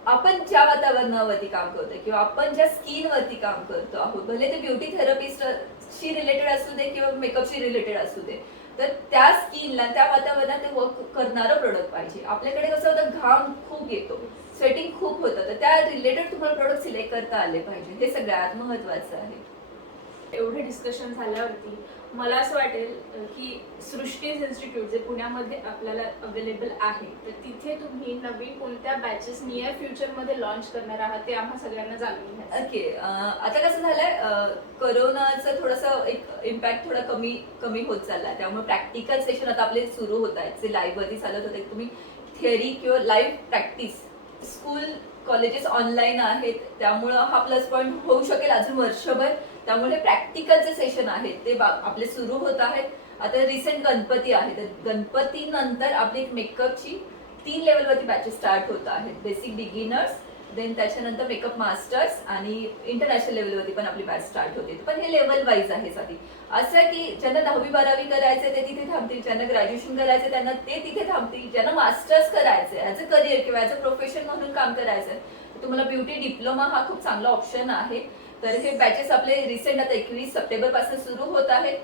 आपण ज्या वातावरणावरती काम करतोय किंवा आपण ज्या स्किनवरती काम करतो आहोत, भले ते ब्युटी थेरपिस्टशी रिलेटेड असू दे किंवा मेकअपशी रिलेटेड असू दे, तर त्या स्किनला त्या वातावरणात ते वर्क करणारं प्रोडक्ट पाहिजे. आपल्याकडे कसं होतं, घाम खूप येतो, स्वेटिंग खूप होतं, तर त्या रिलेटेड तुम्हाला प्रोडक्ट सिलेक्ट करता आले पाहिजे. हे सगळ्यात महत्वाचं आहे. एवढे डिस्कशन झाल्यावरती मला असं वाटेल की सृष्टीज इन्स्टिट्यूट जे पुण्यामध्ये आपल्याला अवेलेबल आहे, तर तिथे तुम्ही नवीन कोणत्या बॅचेस नियर फ्युचरमध्ये लॉन्च करणार आहात ते आम्हा सगळ्यांना जाणून घ्या. ओके, आता कसं झालंय, कोरोनाचं थोडंसं एक इम्पॅक्ट थोडा कमी होत चाललाय, त्यामुळे प्रॅक्टिकल सेशन आता आपले सुरू होत आहेत, जे लाईव्ह वरती चालत होते. तुम्ही थिअरी किंवा live practice, school colleges online आहेत, त्यामुळं हा प्लस पॉईंट होऊ शकेल अजून वर्षभर. त्यामुळे प्रॅक्टिकलचे सेशन आहेत ते आपले सुरू होत आहेत. आता रिसेंट गणपती आहे, तर गणपती नंतर आपली मेकअपची 3 लेवलवरती बॅचेस स्टार्ट होत आहेत. बेसिक बिगिनर्स, देन त्याच्यानंतर मेकअप मास्टर्स, आणि इंटरनॅशनल लेवलवरती पण आपली बॅच स्टार्ट होते. पण हे लेवल वाईज आहे साठी. असं आहे की ज्यांना 10वी 12वी करायचे ते तिथे थांबतील, ज्यांना ग्रॅज्युएशन करायचं त्यांना ते तिथे थांबतील, ज्यांना मास्टर्स करायचे ऍज अ करिअर किंवा ऍज अ प्रोफेशन म्हणून काम करायचंय, तुम्हाला ब्युटी डिप्लोमा हा खूप चांगला ऑप्शन आहे. तर हे बॅचेस आपले रिसेंट आता 21 सप्टेंबर पासून सुरू होत आहेत,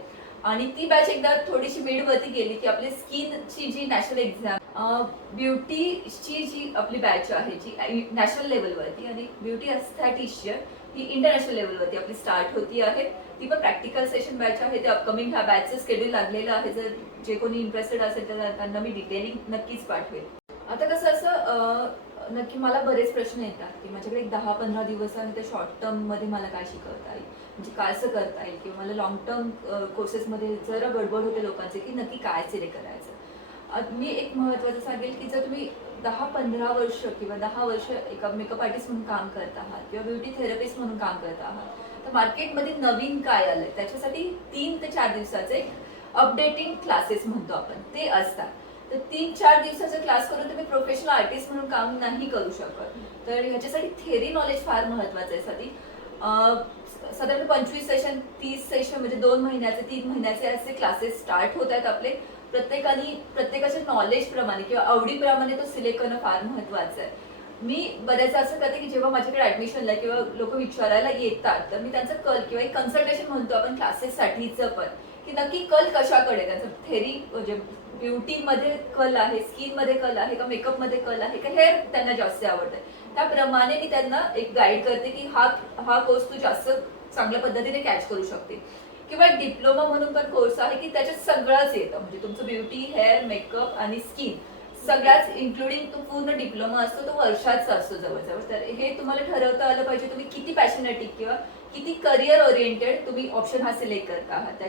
आणि ती बॅच एकदा थोडीशी मिडवरती गेली की आपली स्किनची जी नॅशनल एक्झाम, ब्युटीची जी आपली बॅच आहे जी नॅशनल लेवलवरती, आणि ब्युटी अस्थेटिशियन ही इंटरनॅशनल लेवलवरती आपली स्टार्ट होती आहे. ती पण प्रॅक्टिकल सेशन बॅच आहे. ते अपकमिंग ह्या बॅचचं शेड्यूल लागलेलं आहे. जर जे कोणी इंटरेस्टेड असेल तर त्यांना मी डिटेलिंग नक्कीच पाठवेल. आता कसं असं नक्की मला बरेच प्रश्न येतात की माझ्याकडे एक 10-15 दिवस आहे, तर शॉर्ट टर्म मध्ये मला काय शिकवता येईल, म्हणजे काय असं करता येईल, किंवा मला लॉंग टर्म कोर्सेसमध्ये जरा गडबड होते लोकांचे की नक्की काय सिलेक्ट करायचं. मी एक महत्त्वाचं सांगेल की जर तुम्ही 10-15 वर्ष किंवा 10 वर्ष एका मेकअप आर्टिस्ट म्हणून काम करत आहात किंवा ब्युटी थेरपिस्ट म्हणून काम करत आहात, तर मार्केटमध्ये नवीन काय आलंय त्याच्यासाठी 3 ते 4 दिवसाचे अपडेटिंग क्लासेस म्हणतो आपण ते असतात. तर 3-4 दिवसाचा क्लास करून तुम्ही प्रोफेशनल आर्टिस्ट म्हणून काम नाही करू शकत. तर ह्याच्यासाठी थेरी नॉलेज फार महत्वाचं आहे. साधारण 25 सेशन 30 सेशन म्हणजे 2 महिन्याचे 3 महिन्याचे असे क्लासेस स्टार्ट होत आहेत आपले. प्रत्येकाच्या नॉलेज प्रमाणे किंवा आवडीप्रमाणे तो सिलेक्ट करणं फार महत्वाचं आहे. मी बऱ्याचदा असं करते की जेव्हा माझ्याकडे ऍडमिशनला किंवा लोक विचारायला येतात तर मी त्यांचं कल किंवा एक कन्सल्टेशन म्हणतो आपण क्लासेससाठीचं पण, की नक्की कल कशाकडे त्यांचं थेरी म्हणजे ब्युटीमध्ये कल आहे, स्किनमध्ये कल आहे का, मेकअपमध्ये कल आहे का, हेअर त्यांना जास्त आवडतंय. त्याप्रमाणे मी त्यांना एक गाईड करते की हा कोर्स तू जास्त चांगल्या पद्धतीने कॅच करू शकते. किंवा एक डिप्लोमा म्हणून पण कोर्स आहे की त्याच्यात सगळंच येतं, म्हणजे तुमचं ब्युटी, हेअर, मेकअप आणि स्किन सगळ्याच इन्क्लुडिंग तो पूर्ण डिप्लोमा असतो, तो वर्षाचा असतो जवळजवळ. तर हे तुम्हाला ठरवता आलं पाहिजे तुम्ही किती पॅशनेटिक किंवा किती करिअर ओरिएंटेड तुम्ही ऑप्शन हा सिलेक्ट करता आहात,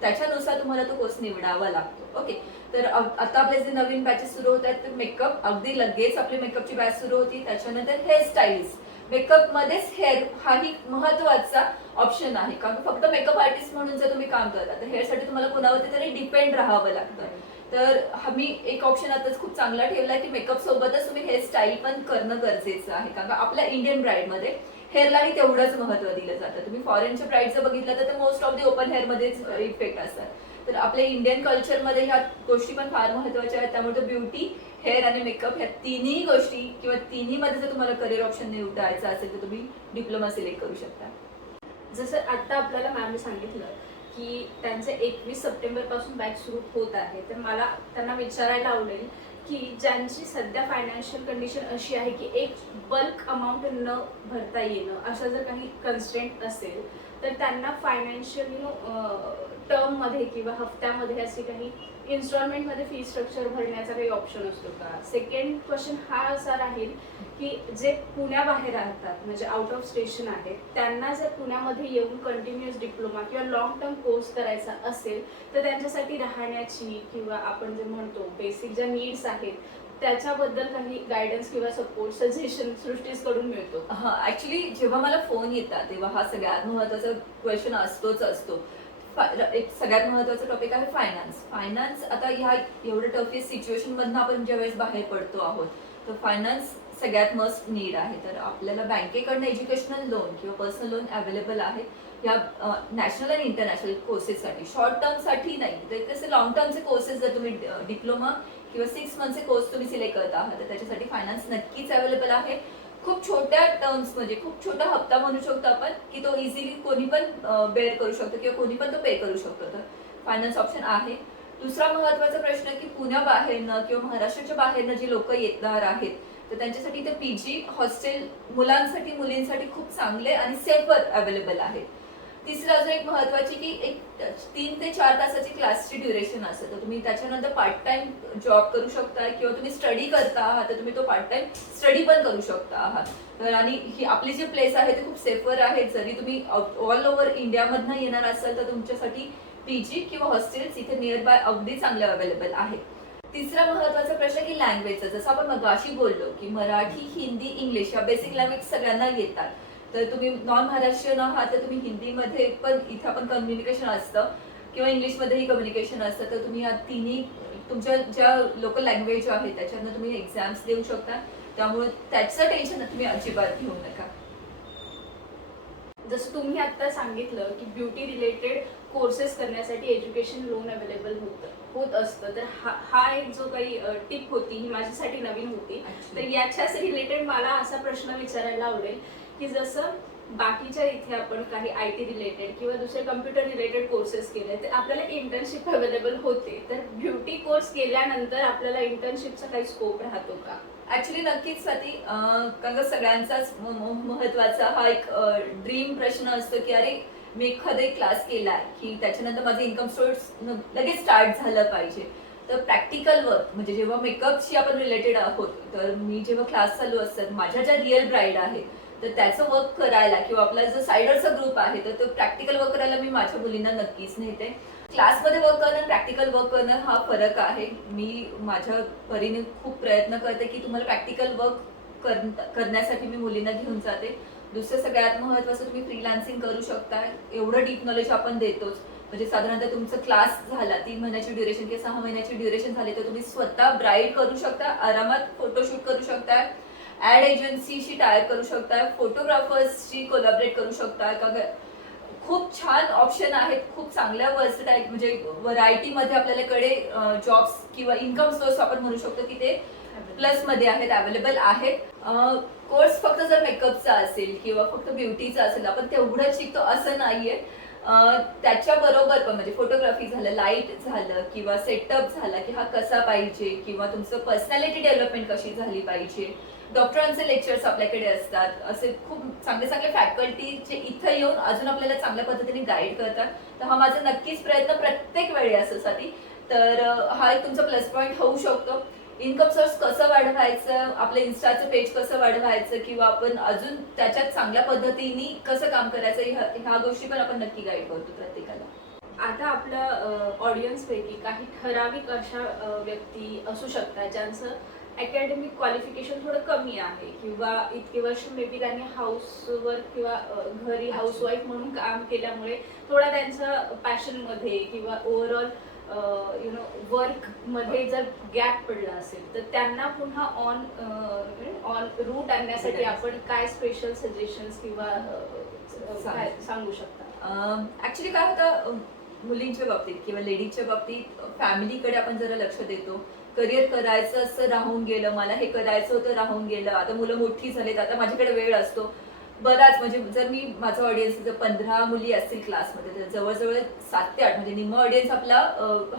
त्याच्यानुसार तुम्हाला तो कोर्स निवडावा लागतो. ओके, तर आता आपले जे नवीन बॅचेस सुरू होत आहेत ते मेकअप, अगदी लगेच आपली मेकअपची बॅच सुरू होती. त्याच्यानंतर हेअर स्टाईलिस्ट, मेकअप मध्येच हेअर हाही महत्वाचा ऑप्शन आहे. कारण फक्त मेकअप आर्टिस्ट म्हणून जर तुम्ही काम करता तर हेअरसाठी तुम्हाला कोणावरती तरी डिपेंड राहावं लागतं. तर मी एक ऑप्शन आताच खूप चांगला ठेवलाय की मेकअप सोबतच तुम्ही हेअरस्टाईल पण करणं गरजेचं आहे. कारण आपल्या इंडियन ब्राईडमध्ये हेअरलाही तेवढंच महत्व दिलं जातं. तुम्ही फॉरेनच्या ब्राईडचं बघितलं तर मोस्ट ऑफ दी ओपन हेअरमध्येच इफेक्ट असतात. तर आपल्या इंडियन कल्चरमध्ये ह्या गोष्टी पण फार महत्वाच्या आहेत. त्यामुळे ब्युटी, हेअर आणि मेकअप ह्या तिन्ही गोष्टी किंवा तिन्हीमध्ये जर तुम्हाला करिअर ऑप्शन निवडायचं असेल तर तुम्ही डिप्लोमा सिलेक्ट करू शकता. जसं आता आपल्याला मॅमने सांगितलं की त्यांचे 21 सप्टेंबर पासून बॅच सुरू होत आहे, तर मला त्यांना विचारायला आवडेल की ज्यांची सध्या फायनान्शियल कंडिशन अशी आहे की एक बल्क अमाऊंट न भरता येणं अशा जर काही कन्स्ट्रेंट असेल तर त्यांना फायनान्शियल टर्ममध्ये किंवा हफ्त्यामध्ये असे काही इन्स्टॉलमेंटमध्ये फी स्ट्रक्चर भरण्याचा काही ऑप्शन असतो का? सेकंड क्वेश्चन हा असा राहील की जे पुण्याबाहेर राहतात म्हणजे आउट ऑफ स्टेशन आहेत, त्यांना जर पुण्यामध्ये येऊन कंटिन्युअस डिप्लोमा किंवा लॉंग टर्म कोर्स करायचा असेल तर त्यांच्यासाठी राहण्याची किंवा आपण जे म्हणतो बेसिक ज्या नीड्स आहेत त्याच्याबद्दल काही गायडन्स किंवा सपोर्ट सजेशन सृष्टीकडून मिळतो? हा, ऍक्च्युली जेव्हा मला फोन येतात तेव्हा हा सगळ्यात महत्वाचा क्वेश्चन असतो. एक सगळ्यात महत्वाचा टॉपिक आहे फायनान्स. आता ह्या एवढं टफेस्ट सिच्युएशन मधनं आपण ज्यावेळेस बाहेर पडतो आहोत तर फायनान्स सगळ्यात मस्ट नीड आहे. तर आपल्याला बँकेकडनं एज्युकेशनल लोन किंवा पर्सनल लोन अवेलेबल आहे या नॅशनल आणि इंटरनॅशनल कोर्सेससाठी. शॉर्ट टर्मसाठी नाही, तर कसे लॉंग टर्मचे कोर्सेस जर तुम्ही डिप्लोमा किंवा 6 मंथचे कोर्स तुम्ही सिलेक्ट करत आहात तर त्याच्यासाठी फायनान्स नक्कीच अवेलेबल आहे. खूप छोट्या टर्म्स म्हणजे खूप छोटा हप्ता म्हणू शकतो आपण की तो इझिली कोणी पण बेअर करू शकतो किंवा कोणी पण तो पे करू शकतो. तर फायनान्स ऑप्शन आहे. दुसरा महत्वाचा प्रश्न की पुण्याबाहेरनं किंवा महाराष्ट्राच्या बाहेरनं जे लोक येणार आहेत तर त्यांच्यासाठी ते पीजी हॉस्टेल मुलांसाठी मुलींसाठी खूप चांगले आणि सेफर अवेलेबल आहेत. तिसरं अजून एक महत्वाची की एक 3 ते 4 तासाची क्लासची ड्युरेशन असते. तर तुम्ही त्याच्यानंतर पार्ट टाइम जॉब करू शकता किंवा तुम्ही स्टडी करता आहात तर तुम्ही तो पार्ट टाइम स्टडी पण करू शकता आहात. तर आणि ही आपली जी प्लेस आहे ते खूप सेफर आहे. जरी तुम्ही ऑल ओव्हर इंडियामधनं येणार असाल तर तुमच्यासाठी पीजी किंवा हॉस्टेल्स इथे नियर बाय अगदी चांगले अवेलेबल आहेत. तिसरा महत्वाचा प्रश्न की लँग्वेजचा, जसं आपण मगाशी बोललो की मराठी, हिंदी, इंग्लिश या बेसिक लँग्वेज सगळ्यांना येतात. तर तुम्ही नॉन महाराष्ट्रीयन आहात तर तुम्ही हिंदीमध्ये पण इथं पण कम्युनिकेशन असतं किंवा इंग्लिशमध्येही कम्युनिकेशन असतं. तर तुम्ही या तिन्ही तुमच्या ज्या लोकल लँग्वेज आहे त्याच्यातनं तुम्ही एक्झाम्स देऊ शकता. त्यामुळे त्याचं टेन्शन तुम्ही अजिबात घेऊ नका. जसं तुम्ही आता सांगितलं की ब्युटी रिलेटेड कोर्सेस करण्यासाठी एज्युकेशन लोन अवेलेबल होत असतं, तर हा एक जो काही टिप होती ही माझ्यासाठी नवीन होती. तर याच्याच रिलेटेड मला असा प्रश्न विचारायला आवडेल की जसं बाकीच्या इथे आपण काही IT रिलेटेड किंवा दुसरे कम्प्युटर रिलेटेड कोर्सेस केले तर आपल्याला इंटर्नशिप अवेलेबल होते, तर ब्युटी कोर्स केल्यानंतर आपल्याला इंटर्नशिपचा काही स्कोप राहतो का? ऍक्च्युली नक्कीच स्वाती, कारण सगळ्यांचाच महत्वाचा हा एक ड्रीम प्रश्न असतो की अरे मी एखादा क्लास केलाय की त्याच्यानंतर माझं इन्कम सोर्स लगेच स्टार्ट झालं पाहिजे. तर प्रॅक्टिकल वर्क म्हणजे जेव्हा मेकअपशी आपण रिलेटेड आहोत तर मी जेव्हा क्लास चालू असतात माझ्या ज्या रिअल ब्राईड आहेत तर त्याचं वर्क करायला किंवा आपला जो सायडरचा ग्रुप आहे तर तो प्रॅक्टिकल वर्क करायला मी माझ्या मुलींना नक्कीच नेते. क्लासमध्ये वर्क करणं प्रॅक्टिकल वर्क करणं हा फरक आहे. मी माझ्या परीने खूप प्रयत्न करते की तुम्हाला प्रॅक्टिकल वर्क करण्यासाठी मी मुलींना घेऊन जाते. दुसरं सगळ्यात महत्त्वाचं, तुम्ही फ्रीलान्सिंग करू शकता. एवढं डीप नॉलेज आपण देतोच. म्हणजे साधारणतः तुमचा क्लास झाला 3 महिन्याची ड्युरेशन किंवा 6 महिन्याची ड्युरेशन झाली तर तुम्ही स्वतः ब्राईड करू शकता, आरामात फोटोशूट करू शकता, ऍड एजन्सीशी टाय करू शकता, फोटोग्राफर्सशी कोलॅबरेट करू शकता. खूप छान ऑप्शन आहेत. खूप चांगल्या वर्सटाईल म्हणजे व्हरायटीमध्ये आपल्याकडे जॉब्स किंवा इन्कम सोर्स आपण म्हणू शकतो की ते प्लस मध्ये आहेत, अवेलेबल आहेत. कोर्स फक्त जर मेकअपचा असेल किंवा फक्त ब्युटीचा असेल आपण तेवढंच शिकतो असं नाहीये. त्याच्याबरोबर पण म्हणजे फोटोग्राफी झालं, लाईट झालं किंवा सेटअप झाला की हा कसा पाहिजे किंवा तुमचं पर्सनॅलिटी डेव्हलपमेंट कशी झाली पाहिजे. डॉक्टरांचे लेक्चर्स आपल्याकडे असतात. असे खूप चांगले चांगले फॅकल्टी जे इथं येऊन अजून आपल्याला चांगल्या पद्धतीने गाईड करतात. तर हा माझा नक्कीच प्रयत्न प्रत्येक वेळी असासाठी. तर हा एक तुमचा प्लस पॉईंट होऊ शकतो. इन्कम सोर्स कसं वाढवायचं, आपलं इन्स्टाचं पेज कसं वाढवायचं किंवा आपण अजून त्याच्यात चांगल्या पद्धतीने कसं काम करायचं ह्या गोष्टी पण आपण नक्की गाईड करतो प्रत्येकाला. आता आपल्या ऑडियन्सपैकी काही ठराविक अशा व्यक्ती असू शकतात ज्यांचं अकॅडमिक क्वालिफिकेशन थोडं कमी आहे किंवा इतके वर्ष मे बी त्यांनी हाऊसवर्क किंवा घरी हाऊसवाईफ म्हणून काम केल्यामुळे थोडा त्यांचा पॅशनमध्ये किंवा ओव्हरऑल वर्कमध्ये जर गॅप पडला असेल तर त्यांना पुन्हा ऑन रूट आणण्यासाठी आपण काय स्पेशल सजेशन्स किंवा काय सांगू शकता? ऍक्च्युली काय होतं, मुलींच्या बाबतीत किंवा लेडीजच्या बाबतीत फॅमिलीकडे आपण जरा लक्ष देतो. करिअर करायचं असं राहून गेलं, मला हे करायचं होतं राहून गेलं, आता मुलं मोठी झालीत, आता माझ्याकडे वेळ असतो बराच. म्हणजे जर मी माझा ऑडियन्स जर 15 मुली असतील क्लासमध्ये तर जवळजवळ 7 ते 8 म्हणजे निम्मा ऑडियन्स आपला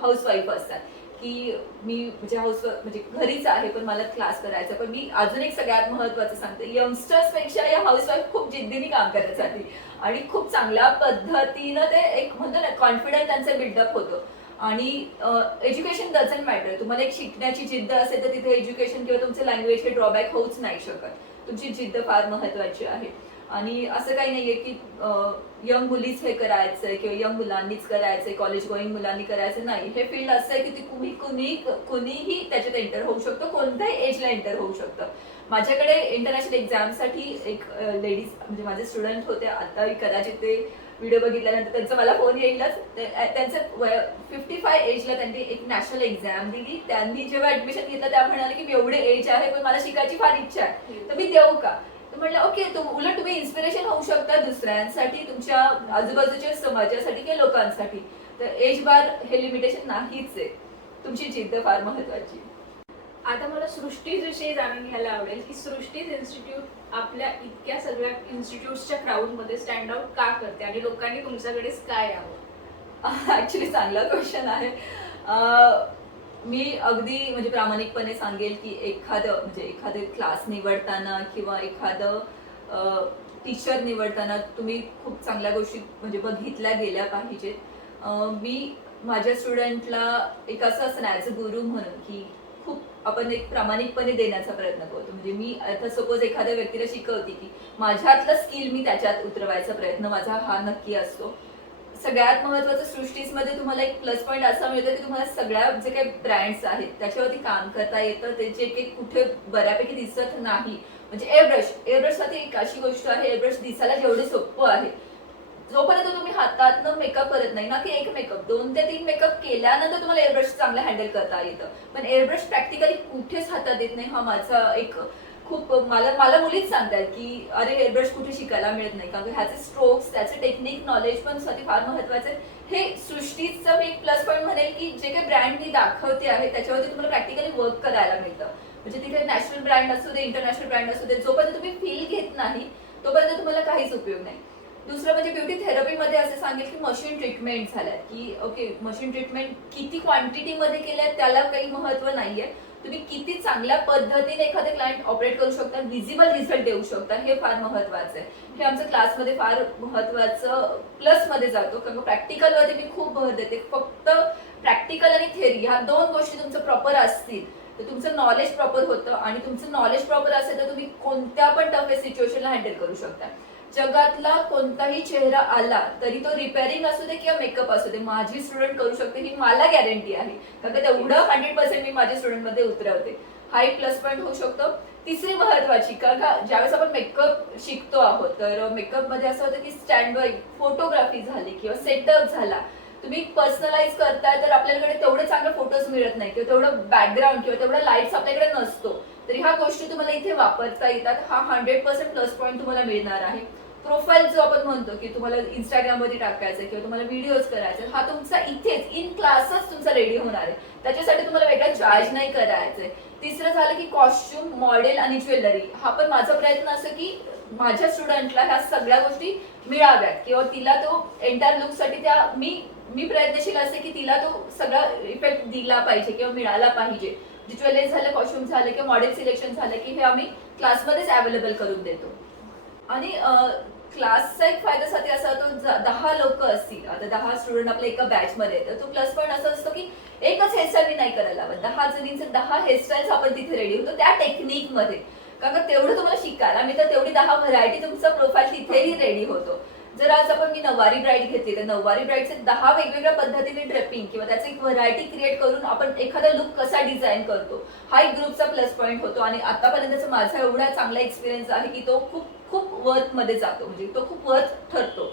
हाऊसवाईफ असतात की मी म्हणजे म्हणजे घरीच आहे पण मला क्लास करायचा. पण मी अजून एक सगळ्यात महत्त्वाचं सांगते, यंगस्टर्स पेक्षा या हाऊसवाईफ खूप जिद्दीने काम करण्यासाठी आणि खूप चांगल्या पद्धतीनं ते एक म्हणतो ना कॉन्फिडन्स त्यांचा बिल्डअप होतो. आणि एज्युकेशन डझंट मॅटर. तुम्हाला एक शिकण्याची जिद्द असेल तर तिथे एज्युकेशन किंवा तुमचे लँग्वेज हे ड्रॉबॅक होऊच नाही शकत. तुमची जिद्द फार महत्त्वाची आहे. आणि असं काही नाहीये की यंग मुलीच हे करायचंय किंवा यंग मुलांनीच करायचंय, कॉलेज गोईंग मुलांनी करायचं नाही. हे फील्ड असं आहे की तुम्ही कुणीही त्याच्यात एंटर होऊ शकतो, कोणत्याही एजला एंटर होऊ शकतं. माझ्याकडे इंटरनॅशनल एक्झामसाठी एक लेडीज म्हणजे माझे स्टुडंट होते, आताही कदाचित ते व्हिडिओ बघितल्यानंतर त्यांचा मला फोन येईलच. त्यांचं 55 एजला त्यांनी एक नॅशनल एक्झाम दिली. त्यांनी जेव्हा ऍडमिशन घेतलं त्या म्हणाले की मी एवढे एज आहे पण मला शिकायची फार इच्छा आहे तर मी देऊ का. तर म्हटलं ओके, उलट तुम्ही इन्स्पिरेशन होऊ शकता दुसऱ्यांसाठी, तुमच्या आजूबाजूच्या समाजासाठी किंवा लोकांसाठी. तर एज बार हे लिमिटेशन नाहीच आहे. तुमची जिद्द फार महत्वाची. आता मला सृष्टीविषयी जाणून घ्यायला आवडेल की सृष्टीज इन्स्टिट्यूट आपल्या इतक्या सगळ्या इन्स्टिट्यूटच्या क्राऊडमध्ये स्टँड आउट का करते आणि लोकांनी तुमच्याकडेच काय यावं? ऍक्च्युली चांगला क्वेश्चन आहे. मी अगदी म्हणजे प्रामाणिकपणे सांगेल की एखादे क्लास निवडताना किंवा एखादं टीचर निवडताना तुम्ही खूप चांगल्या गोष्टी म्हणजे बघितल्या गेल्या पाहिजेत. मी माझ्या स्टुडंटला एक असं ॲज अ गुरु म्हणून की खूप आपण एक प्रामाणिकपणे देण्याचा प्रयत्न करतो. म्हणजे मी आता सपोज एखाद्या व्यक्तीला शिकवते की माझ्यातलं स्किल मी त्याच्यात उतरवायचा प्रयत्न माझा हा नक्की असतो. सगळ्यात महत्त्वाचं सृष्टीमध्ये तुम्हाला एक प्लस पॉईंट असा मिळतो की तुम्हाला सगळ्या जे काही ब्रँड्स आहेत त्याच्यावरती काम करता येतं. ते जे काही कुठे बऱ्यापैकी दिसत नाही. म्हणजे एअरब्रशसाठी एक अशी गोष्ट आहे, एअरब्रश दिसायला जेवढे सोपं आहे जोपर्यंत तुम्ही हातातनं मेकअप करत नाही ना की एक मेकअप 2 ते 3 मेकअप केल्यानंतर तुम्हाला एअरब्रश चांगलं हँडल करता येतं. पण एअरब्रश प्रॅक्टिकली कुठेच हातात येत नाही. हा माझा एक खूप मला मुलीच सांगतात की अरे एअरब्रश कुठे शिकायला मिळत नाही, कारण ह्याचे स्ट्रोक्स त्याचे टेक्निक नॉलेज पण साठी फार महत्वाचं आहे. हे सृष्टीचं मी एक प्लस पॉईंट म्हणेल की जे काही ब्रँड मी दाखवते आहे त्याच्यावरती तुम्हाला प्रॅक्टिकली वर्क करायला मिळतं. म्हणजे तिथे नॅशनल ब्रँड असू दे, इंटरनॅशनल ब्रँड असू दे, जोपर्यंत तुम्ही फील घेत नाही तोपर्यंत तुम्हाला काहीच उपयोग नाही. दुसरं म्हणजे ब्युटी थेरपीमध्ये असं सांगेल की मशीन ट्रीटमेंट झाल्यात की ओके, मशीन ट्रीटमेंट किती क्वांटिटीमध्ये केल्यात त्याला काही महत्व नाहीये. तुम्ही किती चांगल्या पद्धतीने एखादे क्लायंट ऑपरेट करू शकता, विजिबल रिझल्ट देऊ शकता, हे फार महत्वाचं आहे. हे आमच्या क्लासमध्ये फार महत्वाचं प्लस मध्ये जातो, कारण प्रॅक्टिकलवरती मी खूप भर देते. फक्त प्रॅक्टिकल आणि थेअरी ह्या 2 गोष्टी तुमचं प्रॉपर असतील तर तुमचं नॉलेज प्रॉपर होतं आणि तुमचं नॉलेज प्रॉपर असेल तर तुम्ही कोणत्या पण टफेस्ट सिच्युएशनला हँडल करू शकता. जगातला कोणताही चेहरा आला तरी तो रिपेअरिंग असू दे किंवा मेकअप असू दे, माझी स्टुडंट करू शकते ही मला गॅरंटी आहे. कारण का तेवढं 100% मी माझ्या स्टुडंट मध्ये उतरवते. हा एक प्लस पॉईंट होऊ शकतो. तिसरी महत्वाची, कारण का ज्यावेळेस आपण मेकअप शिकतो आहोत तर मेकअप मध्ये असं होतं की स्टँड बाय फोटोग्राफी झाली किंवा सेटअप झाला, तुम्ही पर्सनलाइज करताय तर आपल्याकडे तेवढे चांगले फोटोज मिळत नाही किंवा तेवढं बॅकग्राऊंड किंवा तेवढा लाईट्स आपल्याकडे नसतो. तर ह्या गोष्टी तुम्हाला इथे वापरता येतात. हा 100% प्लस पॉईंट तुम्हाला मिळणार आहे. प्रोफाईल जो आपण म्हणतो की तुम्हाला इंस्टाग्राम मध्ये टाकायचं किंवा तुम्हाला व्हिडिओज करायचे, हा तुमचा इथेच इन क्लासच तुमचा रेडी होणार आहे. त्याच्यासाठी तुम्हाला वेगळा चार्ज नाही करायचंय. तिसरं झालं की कॉस्ट्युम, मॉडेल आणि ज्वेलरी. हा पण माझा प्रयत्न असं की माझ्या स्टुडंटला ह्या सगळ्या गोष्टी मिळाव्यात किंवा तिला तो एंटायर लुक साठी त्या मी प्रयत्नशील असते की तिला तो सगळा इफेक्ट दिला पाहिजे किंवा मिळाला पाहिजे. ज्वेलरी झालं, कॉस्ट्युम झालं किंवा मॉडेल सिलेक्शन झालं की हे आम्ही क्लासमध्येच अवेलेबल करून देतो. आणि क्लासचा एक फायद्यासाठी असा होतो, 10 लोक असतील, आता 10 स्टुडंट आपल्या एका बॅच मध्ये येतात, तो प्लस पॉईंट असं असतो की एकच हेअरस्टाईल नाही करायला हवं, 10 जणींचे 10 हेअरस्टाईल्स आपण तिथे रेडी होतो त्या टेक्निक मध्ये. कारण तेवढं तुम्हाला शिकायला मी तर तेवढी 10 व्हरायटी तुमचा प्रोफाईल तिथेही रेडी होतो. जर आज आपण मी नववारी ब्राईड घेतली तर नववारी ब्राईडचे 10 वेगवेगळ्या पद्धतीने ड्रेपिंग किंवा त्याची एक व्हरायटी क्रिएट करून आपण एखादा लुक कसा डिझाईन करतो, हा एक ग्रुपचा प्लस पॉईंट होतो. आणि आतापर्यंतचा माझा एवढा चांगला एक्सपिरियन्स आहे की तो खूप खूप वर्थ मध्ये जातो, म्हणजे तो खूप वर्थ ठरतो.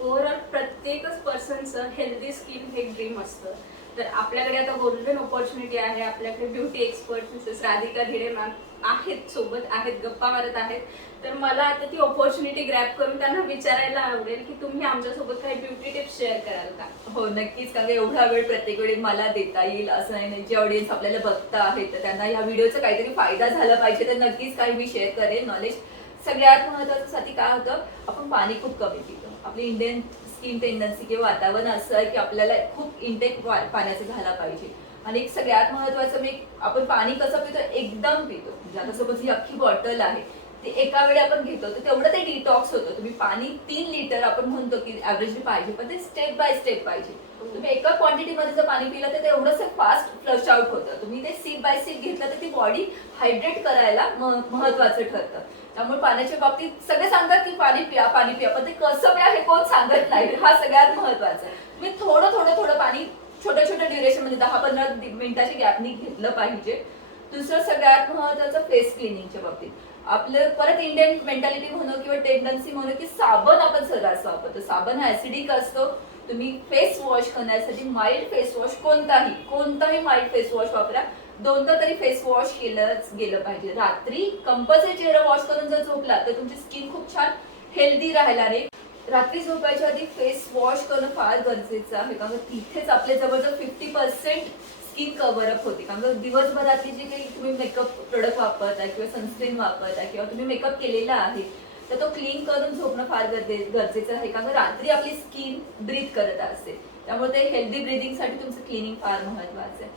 ओव्हरऑल प्रत्येकच पर्सनचं हेल्दी स्किन हे ड्रीम असतं. तर आपल्याकडे आता गोल्डन ऑपॉर्च्युनिटी आहे. आपल्याकडे beauty expert Mrs Radhika Dhide ma'am आहेत, सोबत आहेत, गप्पा मारत आहेत. तर मला आता ती ऑपॉर्च्युनिटी ग्रॅब करून त्यांना विचारायला आवडेल की तुम्ही आमच्यासोबत काही ब्युटी टिप्स शेअर कराल का? हो नक्कीच, कारण एवढा वेळ प्रत्येक वेळी मला देता येईल असं नाही. जे ऑडियन्स आपल्याला बघता आहेत तर त्यांना या व्हिडिओचा काहीतरी फायदा झाला पाहिजे, तर नक्कीच काही मी शेअर करेन नॉलेज. सगळ्यात महत्वाचं साठी काय होतं, आपण पाणी खूप कमी पितो. आपली इंडियन स्किन टेंडन्सी किंवा वातावरण असं आहे की आपल्याला खूप इंटेक पाण्याचा झाला पाहिजे. आणि एक सगळ्यात महत्वाचं आपण पाणी कसं पितो, एकदम पितो. म्हणजे आता सपोज ही अख्खी बॉटल आहे ते एका वेळी आपण घेतो तर तेवढं ते डिटॉक्स होतं. तुम्ही पाणी 3 लिटर आपण म्हणतो की ऍव्हरेजली पाहिजे, पण ते स्टेप बाय स्टेप पाहिजे. तुम्ही एका क्वांटिटीमध्ये जर पाणी पिलं तर तेवढंच फास्ट फ्लश आउट होतं. तुम्ही ते सिप बाय सिप घेतलं तर ती बॉडी हायड्रेट करायला महत्वाचं ठरतं. त्यामुळे पाण्याच्या बाबतीत सगळे सांगतात की पाणी पिया पाणी पिया, पण ते कसं प्या हे कोण सांगत नाही. हा सगळ्यात महत्वाचा. तुम्ही थोडं थोडं थोडं पाणी छोट्या छोट्या ड्युरेशन मध्ये 10-15 मिनिटाच्या गॅपनी घेतलं पाहिजे. दुसरं सगळ्यात महत्वाचं फेस क्लिनिंगच्या बाबतीत आपलं परत इंडियन मेंटॅलिटी म्हणू किंवा टेंडन्सी म्हणू की साबण आपण सर्रास वापरतो. साबण हा ऍसिडिक असतो. तुम्ही फेस वॉश करण्यासाठी माइल्ड फेस वॉश, कोणताही माइल्ड फेस वॉश वापरा. 2दा तरी फेस वॉश केलंच गेलं पाहिजे. रात्री कंपल्सरी चेहरा वॉश करून जर झोपला तर तुमची स्किन खूप छान हेल्दी राहायला रे. रात्री झोपायच्या आधी फेस वॉश करणं फार गरजेचं आहे, कारण तिथेच आपले जवळजवळ 50% स्किन कव्हर अप होते. कारण दिवसभरातली जी काही तुम्ही मेकअप प्रोडक्ट वापरताय किंवा सनस्क्रीन वापरताय किंवा तुम्ही मेकअप केलेला आहे तर तो क्लीन करून झोपणं फार गरजेचं आहे. कारण रात्री आपली स्किन ब्रीथ करत असते, त्यामुळे ते हेल्दी ब्रीदिंग साठी तुमचं क्लिनिंग फार महत्वाचं आहे.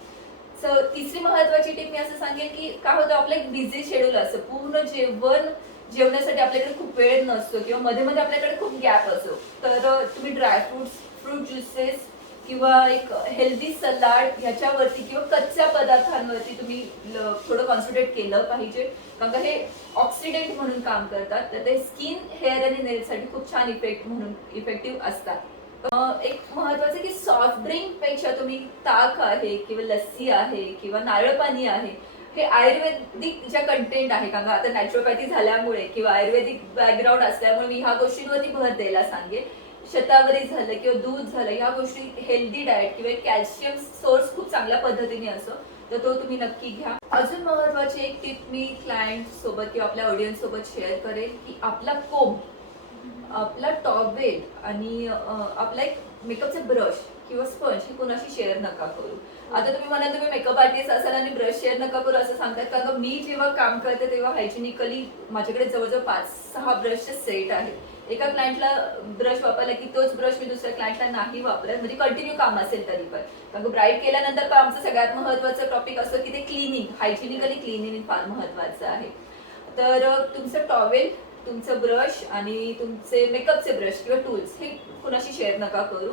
सो तिसरी महत्वाची टिप मी असं सांगेन की काय होतं, आपलं एक बिझी शेड्यूल असतं. पूर्ण जेवण्यासाठी आपल्याकडे खूप वेळ नसतो किंवा मध्ये मध्ये आपल्याकडे खूप गॅप असतो. तर तुम्ही ड्रायफ्रुट्स, फ्रूट ज्युसेस किंवा एक हेल्दी सलाड ह्याच्यावरती किंवा कच्च्या पदार्थांवरती तुम्ही थोडं कॉन्सन्ट्रेट केलं पाहिजे. कारण हे ऑक्सिडेंट म्हणून काम करतात, तर ते स्किन, हेअर आणि नेल साठी खूप छान इफेक्टिव्ह असतात. एक महत्वाचं की सॉफ्ट ड्रिंक पेक्षा तुम्ही ताक आहे किंवा लस्सी आहे किंवा नारळ पाणी आहे, हे आयुर्वेदिक ज्या कंटेंट आहे, कारण आता नॅचरोपॅथी झाल्यामुळे किंवा आयुर्वेदिक बॅकग्राऊंड असल्यामुळे मी ह्या गोष्टींवरती भर द्यायला सांगेन. शतावरी झालं किंवा दूध झालं, ह्या गोष्टी हेल्दी डाएट किंवा कॅल्शियम सोर्स खूप चांगल्या पद्धतीने असो, तर तो तुम्ही नक्की घ्या. अजून महत्वाची एक टिप मी क्लायंट सोबत किंवा आपल्या ऑडियन्स सोबत शेअर करेन की आपला कोंब, आपला टॉवेल आणि आपला एक मेकअपचा ब्रश किंवा स्पंज हे कोणाशी शेअर नका करू. आता तुम्ही म्हणाल तुम्ही मेकअप आर्टिस्ट असाल आणि ब्रश शेअर नका करू असं सांगतात, कारण मी जेव्हा काम करते तेव्हा हायजिनिकली माझ्याकडे जवळजवळ 5-6 ब्रशचे सेट आहेत. एका क्लायंटला ब्रश वापरला की तोच ब्रश मी दुसऱ्या क्लायंटला नाही वापरत, म्हणजे कंटिन्यू काम असेल तरी पण. कारण ब्राईड केल्यानंतर पण आमचं सगळ्यात महत्वाचं टॉपिक असतं की ते क्लिनिंग, हायजिनिकली क्लिनिंग फार महत्वाचं आहे. तर तुमचं टॉवेल, तुमचं ब्रश आणि तुमचे मेकअपचे ब्रश किंवा टूल्स हे कुणाशी शेअर नका करू.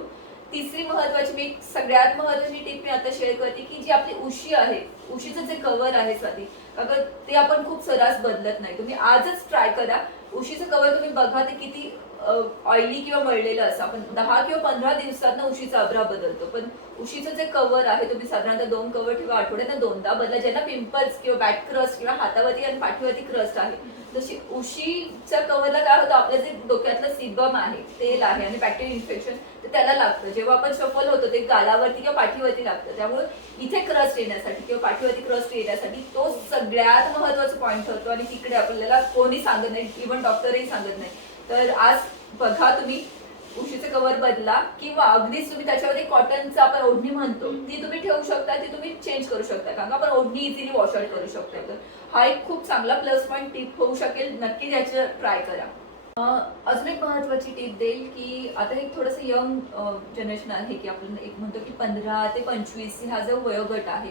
तिसरी महत्वाची मी सगळ्यात महत्वाची टिप मी आता शेअर करते की जी आपली उशी आहे, उशीचं जे कव्हर आहे स्वाती, अगं ते आपण खूप सरास बदलत नाही. तुम्ही आजच ट्राय करा. उशीचं कव्हर तुम्ही बघा ते किती ऑइली किंवा मळलेलं असं. आपण 10 किंवा 15 दिवसात उशीचा अभ्रा बदलतो, पण उशीचं जे कव्हर आहे तुम्ही साधारणतः 2 कव्हर ठेवा, आठवड्यात 2दा बदला. ज्यांना पिंपल्स किंवा बॅक क्रस्ट किंवा हातावरती आणि पाठीवरती क्रस्ट आहे, जशी उशीच्या कव्हरला काय होतं, आपलं जे डोक्यातलं सिबम आहे, तेल आहे आणि बॅक्टेरियल इन्फेक्शन, तर त्याला लागतं. जेव्हा आपण शफल होतो ते गालावरती किंवा पाठीवरती लागतं. त्यामुळे इथे क्रस्ट येण्यासाठी किंवा पाठीवरती क्रस्ट येण्यासाठी तो सगळ्यात महत्वाचा पॉईंट ठरतो आणि तिकडे आपल्याला कोणी सांगत नाही, इव्हन डॉक्टरही सांगत नाही. तर आज बघा तुम्ही उशीचं कव्हर बदला किंवा अगदीच तुम्ही त्याच्यावर एक कॉटनचं आपण ओढणी म्हणतो ती तुम्ही ठेवू शकता, ती तुम्ही चेंज करू शकता, कारण आपण ओढणी इझिली वॉश आउट करू शकतो. तर हा एक खूप चांगला प्लस पॉईंट टिप होऊ शकेल. नक्की याचं ट्राय करा. अजून एक महत्वाची टिप देईल की आता एक थोडंसं यंग जनरेशन आहे की आपण एक म्हणतो की 15 ते 25 हा जो वयोगट आहे,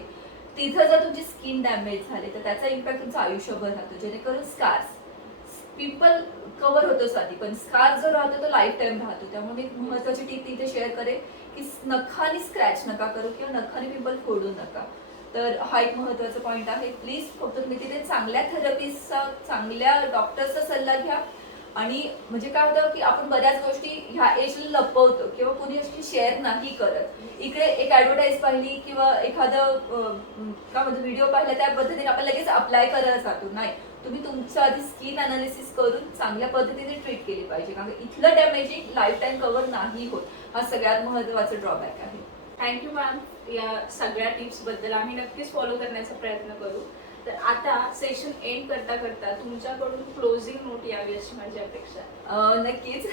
तिथं जर तुमची स्किन डॅमेज झाली तर त्याचा इम्पॅक्ट तुमचं आयुष्यभर राहतो. जेणेकरून स्कार्स, पिंपल कव्हर होतो साधी, पण स्कार जो राहतो तो लाईफ टाइम राहतो. त्यामुळे एक महत्वाची टिप इथे शेअर करेन की नखाने स्क्रॅच नका करू किंवा नखाने पिंपल फोडू नका. तर हा एक महत्वाचा पॉईंट आहे. प्लीज फक्त तुम्ही तिथे चांगल्या थेरपिस्टचा, चांगल्या डॉक्टरचा सल्ला घ्या. आणि म्हणजे काय होतं की आपण बऱ्याच गोष्टी ह्या एजला लपवतो किंवा कोणी अशी शेअर नाही करत. इकडे एक ऍडव्हर्टाईज पाहिली किंवा एखादं काय म्हणतो व्हिडिओ पाहिला, त्या पद्धतीने आपण लगेच अप्लाय करायला जातो. नाही, तुम्ही तुमचं आधी स्किन अनालिसिस करून चांगल्या पद्धतीने ट्रीट केली पाहिजे, कारण इथलं डॅमेजिंग लाईफ टाइम कव्हर नाही होत. हा सगळ्यात महत्वाचा ड्रॉबॅक आहे. थँक्यू मॅम, या सगळ्या टिप्स बद्दल आम्ही नक्कीच फॉलो करण्याचा प्रयत्न करू. तर आता सेशन एंड करता करता तुमच्याकडून क्लोजिंग नोट यावी अशी माझी अपेक्षा. नक्कीच.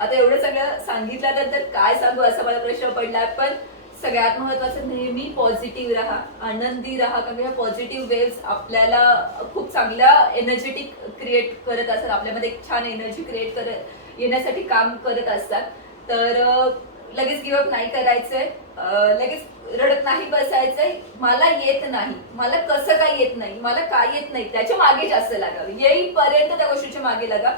आता एवढं सगळं सांगितल्यानंतर काय सांगू असा मला प्रश्न पडला, पण सगळ्यात महत्वाचं नेहमी पॉझिटिव्ह राहा, आनंदी राहा, कारण ह्या पॉझिटिव्ह वेव्स आपल्याला खूप चांगल्या एनर्जेटिक क्रिएट करत असतात, आपल्यामध्ये एक छान एनर्जी क्रिएट करत येण्यासाठी काम करत असतात. तर लगेच गिव्हअप नाही करायचंय, लगेच रडत नाही बसायचंय. मला येत नाही, मला कसं काय येत नाही, मला काय येत नाही, त्याच्या मागे जास्त लागावं, येईपर्यंत त्या गोष्टीच्या मागे लागा,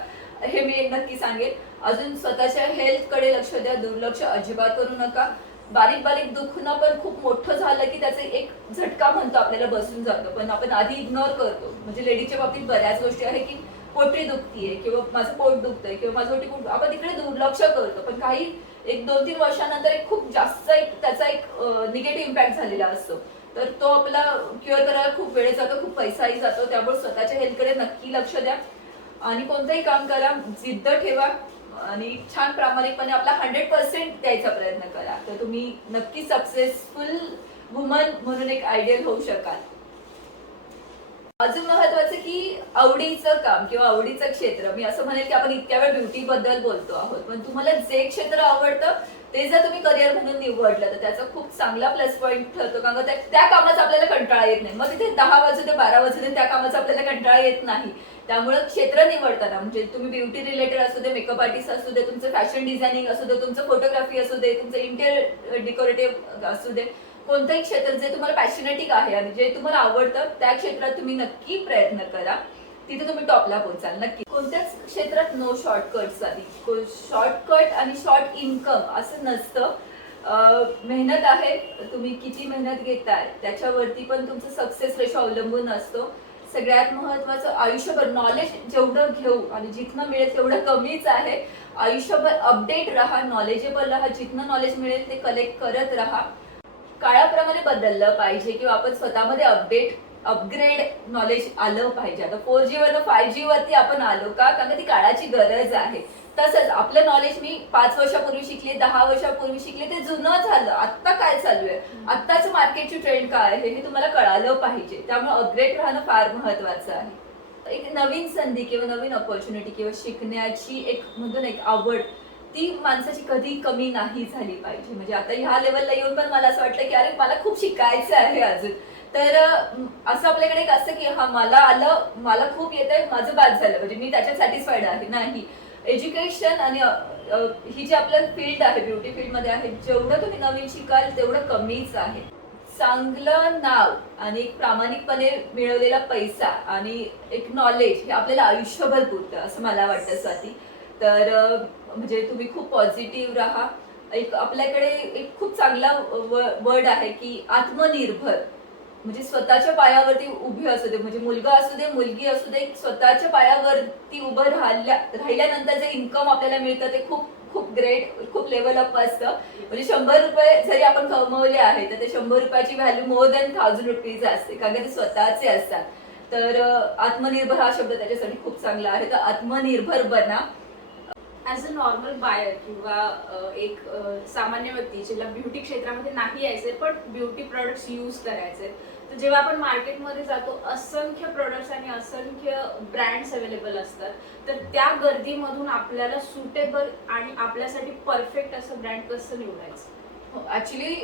हे मी नक्की सांगेन. अजून स्वतःच्या हेल्थकडे लक्ष द्या, दुर्लक्ष अजिबात करू नका. बारीक बारीक दुखणं पण खूप मोठं झालं की त्याचे एक झटका म्हणतो आपल्याला बसून जातो, पण आपण आधी इग्नोर करतो. म्हणजे लेडीजच्या बाबतीत बऱ्याच गोष्टी आहे की पोटरी दुखतीये किंवा माझं पोट दुखतंय किंवा माझं ओटी खूप, आपण तिकडे दुर्लक्ष करतो. पण काही 1-2-3 वर्षानंतर एक खूप जास्त त्याचा एक निगेटिव्ह इम्पॅक्ट झालेला असतो. तर तो आपला क्युअर करायला खूप वेळ जातो, खूप पैसाही जातो. त्यामुळे स्वतःच्या हेल्थकडे नक्की लक्ष द्या आणि कोणतंही काम करा, जिद्द ठेवा आणि छान प्रामाणिकपणे आपला 100% द्यायचा प्रयत्न करा. तर तुम्ही नक्की सक्सेसफुल वुमन म्हणून एक आयडियल होऊ शकाल. अजून महत्वाचं की आवडीचं काम किंवा आवडीचं क्षेत्र, मी असं म्हणेल की आपण इतक्या वेळ ब्युटी बद्दल बोलतो आहोत, पण तुम्हाला जे क्षेत्र आवडतं ते जर तुम्ही करिअर म्हणून निवडलं तर त्याचा खूप चांगला प्लस पॉईंट ठरतो, कारण त्या कामाचा आपल्याला कंटाळा येत नाही. मग तिथे 10 वाजू दे 12 वाजू दे त्या कामाचा आपल्याला कंटाळा येत नाही. त्यामुळे क्षेत्र निवडताना म्हणजे तुम्ही ब्युटी रिलेटेड असू दे, मेकअप आर्टिस्ट असू दे, तुमचं फॅशन डिझायनिंग असू दे, तुमचं फोटोग्राफी असू दे, तुमचं इंटेरियर डेकोरेटिव्ह असू दे, कोणतंही क्षेत्र जे तुम्हाला पॅशनेटिक आहे आणि जे तुम्हाला आवडतं त्या क्षेत्रात तुम्ही नक्की प्रयत्न करा, तिथे तुम्ही टॉपला पोहोचाल नक्की. कोणत्याच क्षेत्रात नो शॉर्टकट्स आधी. शॉर्टकट आणि शॉर्ट इन्कम असं नसतं. मेहनत आहे, तुम्ही किती मेहनत घेताय त्याच्यावरती पण तुमचं सक्सेस रेशो अवलंबून असतो. सगळ्यात महत्वाचं आयुष्यभर नॉलेज जेवढं घेऊ आणि जिथनं मिळेल तेवढं कमीच आहे. आयुष्यभर अपडेट राहा, नॉलेजेबल राहा, जिथनं नॉलेज मिळेल ते कलेक्ट करत राहा. काळाप्रमाणे बदललं पाहिजे किंवा आपण स्वतःमध्ये अपग्रेड नॉलेज आलं पाहिजे. आता 4G वरनं 5G वरती आपण आलो का, कारण ती काळाची गरज आहे. तसंच आपलं नॉलेज मी 5 वर्षापूर्वी शिकले, 10 वर्षापूर्वी शिकले, ते जुनं झालं. आत्ता काय चालू आहे, आत्ताच मार्केटची ट्रेंड काय आहे हे तुम्हाला कळालं पाहिजे. त्यामुळे अपग्रेड राहणं फार महत्वाचं आहे. एक नवीन संधी किंवा नवीन ऑपॉर्च्युनिटी किंवा शिकण्याची एक म्हणतो ना एक आवड, ती माणसाची कधी कमी नाही झाली पाहिजे. म्हणजे आता ह्या लेवलला येऊन पण मला असं वाटतं की अरे मला खूप शिकायचं आहे अजून. तर असं आपल्याकडे एक असतं की हा मला आलं, मला खूप येतंय, माझं बाद झालं म्हणजे मी त्याच्यात सॅटिस्फाईड आहे. नाही, एज्युकेशन आणि ही जी आपलं फील्ड आहे, ब्युटी फील्ड मध्ये आहे, जेवढं तुम्ही नवीन शिकाल तेवढं कमीच आहे. चांगलं नाव आणि एक प्रामाणिकपणे मिळवलेला पैसा आणि एक नॉलेज हे आपल्याला आयुष्यभर पुरतं असं मला वाटतं स्वाती. तर म्हणजे तुम्ही खूप पॉझिटिव्ह राहा, एक आपल्याकडे एक खूप चांगला वर्ड आहे की आत्मनिर्भर, म्हणजे स्वतःच्या पायावरती उभी असू दे, म्हणजे मुलगा असू दे मुलगी असू दे, स्वतःच्या पायावरती उभं राहिल्यानंतर जे इन्कम आपल्याला मिळतं ते खूप खूप ग्रेट, खूप लेवल अप असतं. म्हणजे 100 रुपये जरी आपण कमवले आहे तर ते 100 रुपयाची व्हॅल्यू मोर दॅन 1000 रुपीज असते, कारण का ते स्वतःचे असतात. तर आत्मनिर्भर हा शब्द त्याच्यासाठी खूप चांगला आहे. तर आत्मनिर्भर बना. ॲज अ नॉर्मल बायर किंवा एक सामान्य व्यक्ती ज्याला ब्युटी क्षेत्रामध्ये नाही यायचे पण ब्युटी प्रोडक्ट्स यूज करायचे, तर जेव्हा आपण मार्केटमध्ये जातो असंख्य प्रोडक्ट्स आणि असंख्य ब्रँड्स अवेलेबल असतात, तर त्या गर्दीमधून आपल्याला सुटेबल आणि आपल्यासाठी परफेक्ट असं ब्रँड कसं निवडायचं? ऍक्च्युली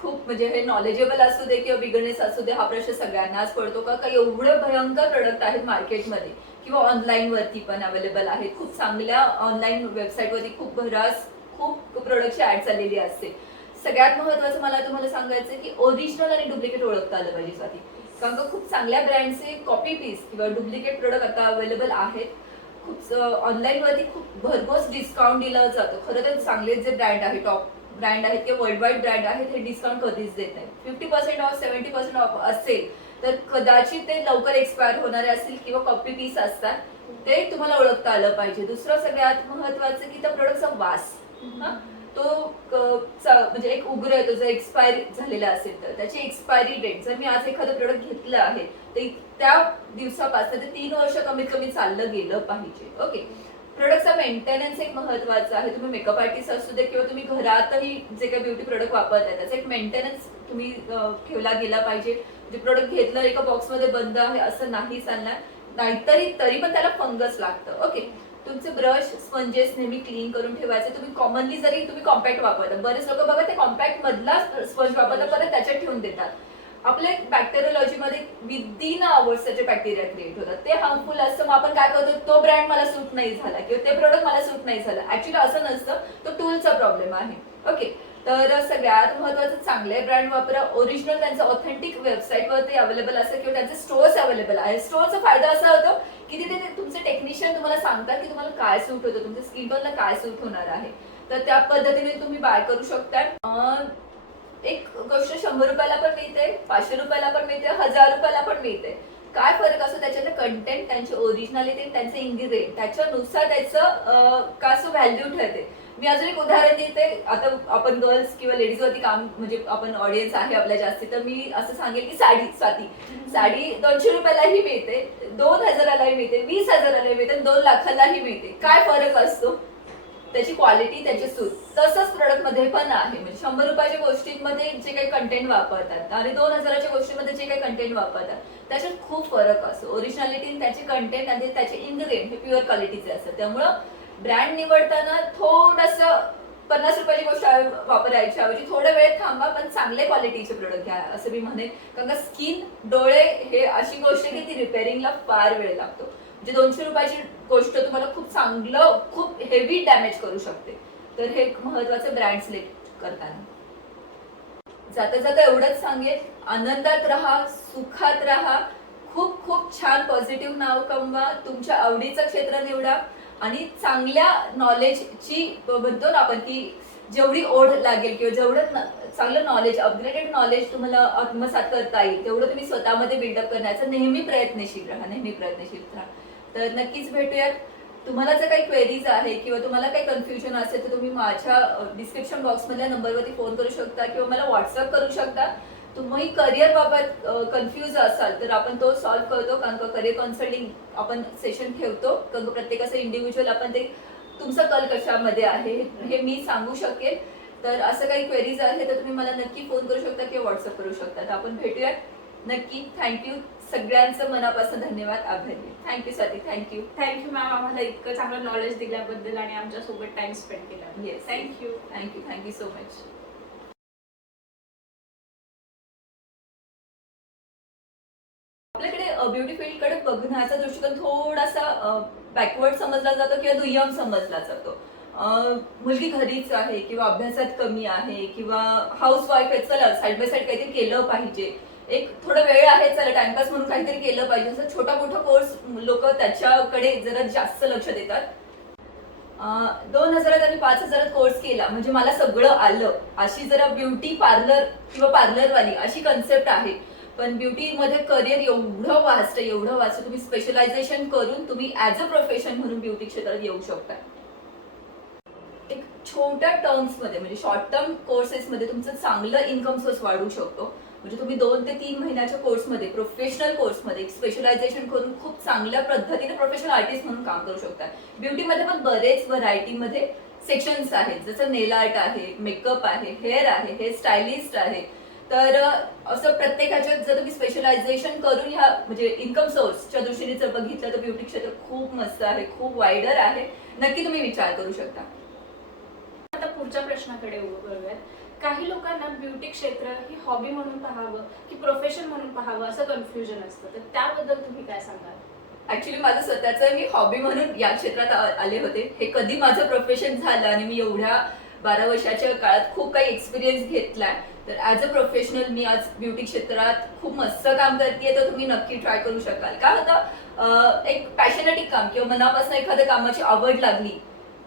खूप म्हणजे हे नॉलेजेबल असू दे किंवा बिगनेस असू दे, हा प्रश्न सगळ्यांनाच पडतो का एवढे भयंकर प्रोडक्ट आहेत मार्केटमध्ये किंवा ऑनलाईन वरती पण अवेलेबल आहेत. खूप चांगल्या ऑनलाईन वेबसाईट वरती खूप प्रोडक्टची ऍड चाललेली असते. सगळ्यात महत्वाचं मला तुम्हाला सांगायचं की ओरिजिनल आणि डुप्लिकेट ओळखता आलं पाहिजे साठी, कारण का खूप चांगल्या ब्रँडचे कॉपी पीस किंवा डुप्लिकेट प्रोडक्ट आता अवेलेबल आहेत. खूप ऑनलाईन वरती खूप भरघोस डिस्काउंट दिलं जातं. खरं तर चांगले जे ब्रँड आहे, टॉप ब्रँड आहेत किंवा वर्ल्ड वाईड ब्रँड आहेत, हे डिस्काउंट कधीच देत नाही. 50% ऑफ 70% ऑफ असेल तर कदाचित ते लवकर एक्सपायर होणारे असतील किंवा कॉपी पीस असतात, ते तुम्हाला ओळखता आलं पाहिजे. दुसरं सगळ्यात महत्वाचं की त्या प्रोडक्टचा वास, तो म्हणजे एक उग्र येतो जर एक्सपायरी झालेला असेल तर त्याची एक्सपायरी डेट, जर मी आज एखादं प्रोडक्ट घेतलं आहे तर त्या दिवसापासून ते 3 वर्ष कमीत कमी चाललं गेलं पाहिजे. ओके. प्रोडक्टचा मेंटेनन्स एक महत्वाचा आहे. तुम्ही मेकअप आर्टिस्ट असू दे किंवा तुम्ही घरातही जे काही ब्युटी प्रोडक्ट वापरताय त्याचा एक मेंटेनन्स तुम्ही ठेवला गेला पाहिजे. म्हणजे प्रोडक्ट घेतलं एका बॉक्समध्ये बंद आहे असं नाही चालणार, नाहीतरी तरी पण त्याला फंगस लागतं. ओके. तुमचे ब्रश स्पंजेस नेहमी क्लीन करून ठेवायचे. तुम्ही कॉमनली जरी तुम्ही कॉम्पॅक्ट वापरता, बरेच लोक बघा ते कॉम्पॅक्ट मधला स्पंज वापरतात परत त्याच्यात ठेवून देतात. आपल्या बॅक्टेरियोलॉजीमध्ये विदिन आवर्स त्याचे बॅक्टेरिया क्रिएट होतात, ते हार्मफुल असतं. मग आपण काय करतो, तो ब्रँड मला सूट नाही झाला किंवा ते प्रोडक्ट मला सूट नाही झालं. ऍक्च्युली असं नसतं, तो टूलचा प्रॉब्लेम आहे. ओके. तर सगळ्यात महत्वाचं चांगले ब्रँड वापरा. ओरिजिनल त्यांचं ऑथेंटिक वेबसाईटवरती अवेलेबल असतं किंवा त्यांचे स्टोअर्स अवेलेबल आहे. स्टोअरचा फायदा असा होतो की तिथे तुमचे टेक्निशियन तुम्हाला सांगतात की तुम्हाला काय सूट होतं, तुमच्या स्किन टोनला काय सूट होणार आहे, तर त्या पद्धतीने तुम्ही बाय करू शकता. एक गोष्ट 100 रुपयाला पण मिळते, 500 रुपयाला पण मिळते, 1000 रुपयाला पण मिळते. काय फरक असतो त्याच्यातलं कंटेंट, त्यांची ओरिजिनॅलिटी, त्यांचे इन्ग्रेडियंट, त्याच्यानुसार त्याचं कसं व्हॅल्यू ठरते. मी अजून एक उदाहरण देते. आता आपण गर्ल्स किंवा लेडीज वरती काम, म्हणजे आपण ऑडियन्स आहे आपल्या जास्ती, तर मी असं सांगेल की साडी 200 रुपयालाही मिळते, 2000लाही मिळते, 20,000लाही मिळते, 2 लाखालाही मिळते. काय फरक असतो, त्याची क्वालिटी, त्याचे सूत. तसंच प्रोडक्ट मध्ये पण आहे. म्हणजे 100 रुपयाच्या गोष्टींमध्ये जे काही कंटेंट वापरतात आणि 2000च्या गोष्टींमध्ये जे काही कंटेंट वापरतात त्याच्यात खूप फरक असतो. ओरिजिनॅलिटी, त्याचे कंटेंट आणि त्याचे इन्ग्रेडियंट हे प्युअर क्वालिटीचे असतात. त्यामुळं ब्रँड निवडताना थोडस 50 रुपयाची गोष्ट वापरायची ऐवजी थोडा वेळ थांबा, पण चांगल्या क्वालिटीचे प्रोडक्ट घ्या असं मी म्हणेन. कारण का स्किन, डोळे हे अशी गोष्ट आहे की ती रिपेअरिंगला फार वेळ लागतो. म्हणजे 200 रुपयाची गोष्ट तुम्हाला खूप चांगलं, खूप हेवी डॅमेज करू शकते. तर हे महत्वाचं ब्रँड सिलेक्ट करताना. जाता जाता एवढंच सांगेन, आनंदात राहा, सुखात राहा, खूप खूप छान पॉझिटिव्ह नाव कमवा, तुमच्या आवडीचं क्षेत्र निवडा आणि चांगल्या नॉलेजची म्हणतो ना आपण की जेवढी ओढ लागेल किंवा जेवढं चांगलं नॉलेज, अपग्रेडेड नॉलेज तुम्हाला आत्मसात करता येईल तेवढं तुम्ही स्वतःमध्ये बिल्डअप करण्याचा नेहमी प्रयत्नशील राहा. तर नक्कीच भेटूयात. तुम्हाला जर काही क्वेरीज आहे किंवा तुम्हाला काही कन्फ्युजन असेल तर तुम्ही माझ्या डिस्क्रिप्शन बॉक्समधल्या नंबरवरती फोन करू शकता किंवा मला व्हॉट्सअप करू शकता. तुम्ही करिअर बाबत कन्फ्युज असाल तर आपण तो सॉल्व्ह करतो, कारण का करिअर कन्सल्टिंग आपण सेशन ठेवतो. कारण प्रत्येकाचं इंडिव्हिज्युअल आपण ते तुमचा कल कशामध्ये आहे हे मी सांगू शकेल. तर असं काही क्वेरीज आहे तर तुम्ही मला नक्की फोन करू शकता किंवा व्हॉट्सअप करू शकता. तर आपण भेटूयात नक्की. थँक्यू सगळ्यांचं मनापासून धन्यवाद, आभारी. थँक्यू स्वाती. थँक्यू मॅम, आम्हाला इतकं चांगलं नॉलेज दिल्याबद्दल आणि आमच्यासोबत टाइम स्पेंड केला. Yes, thank you so much. आपल्याकडे ब्युटी फील्ड कडे बघण्याचा दृष्टिकोन थोडासा बॅकवर्ड समजला जातो किंवा दुय्यम समजला जातो. मुलगी घरीच आहे किंवा अभ्यासात कमी आहे किंवा हाऊस वाईफ आहे, चला साईड बाय साईड काहीतरी केलं पाहिजे, एक थोडा वेळ आहे चला टाइमपास म्हणून काहीतरी केलं पाहिजे, असं छोटा मोठा कोर्स लोक त्याच्याकडे जरा जास्त लक्ष देतात. 2000 आणि 5000 कोर्स केला म्हणजे मला सगळं आलं, अशी जरा ब्युटी पार्लर किंवा पार्लरवाली अशी कन्सेप्ट आहे. पण ब्युटी मध्ये करिअर एवढं वास्ट आहे, एवढं वास्ट, तुम्ही स्पेशलायझेशन करून तुम्ही ऍज अ प्रोफेशन म्हणून ब्युटी क्षेत्रात येऊ शकता. एक छोट्या टर्म्स मध्ये म्हणजे शॉर्ट टर्म कोर्सेस मध्ये तुमचं चांगलं इन्कम सोर्स वाढू शकतो. म्हणजे तुम्ही 2 ते 3 महिन्याच्या कोर्समध्ये, प्रोफेशनल कोर्समध्ये स्पेशलायझेशन करून खूप चांगल्या पद्धतीने प्रोफेशनल आर्टिस्ट म्हणून काम करू शकता. ब्युटीमध्ये पण बरेच व्हरायटीमध्ये सेक्शन्स आहेत, जसं नेल आर्ट आहे, मेकअप आहे, हेअर आहे, हेअर स्टायलिस्ट आहे. तर असं प्रत्येकाच्यात जर तुम्ही स्पेशलायझेशन करून ह्या म्हणजे इन्कम सोर्सच्या दृष्टीने जर बघितलं तर ब्युटी क्षेत्र खूप मस्त आहे, खूप वाईडर आहे. नक्की तुम्ही विचार करू शकता. आता पुढच्या प्रश्नाकडे वळूयात. काही लोकांना ब्युटी क्षेत्र ही हॉबी म्हणून पाहावं की प्रोफेशन म्हणून पाहावं असं कन्फ्युजन असतं, तर त्याबद्दल तुम्ही काय सांगाल? ऍक्च्युली माझं स्वतःच मी हॉबी म्हणून या क्षेत्रात आले होते. हे कधी माझं प्रोफेशन झालं आणि मी एवढ्या 12 वर्षाच्या काळात खूप काही एक्सपिरियन्स घेतलाय. तर ऍज अ प्रोफेशनल मी आज ब्युटी क्षेत्रात खूप मस्त काम करते. तर तुम्ही नक्की ट्राय करू शकाल. काय होतं, एक पॅशनेटिक काम किंवा मनापासून एखाद्या कामाची आवड लागली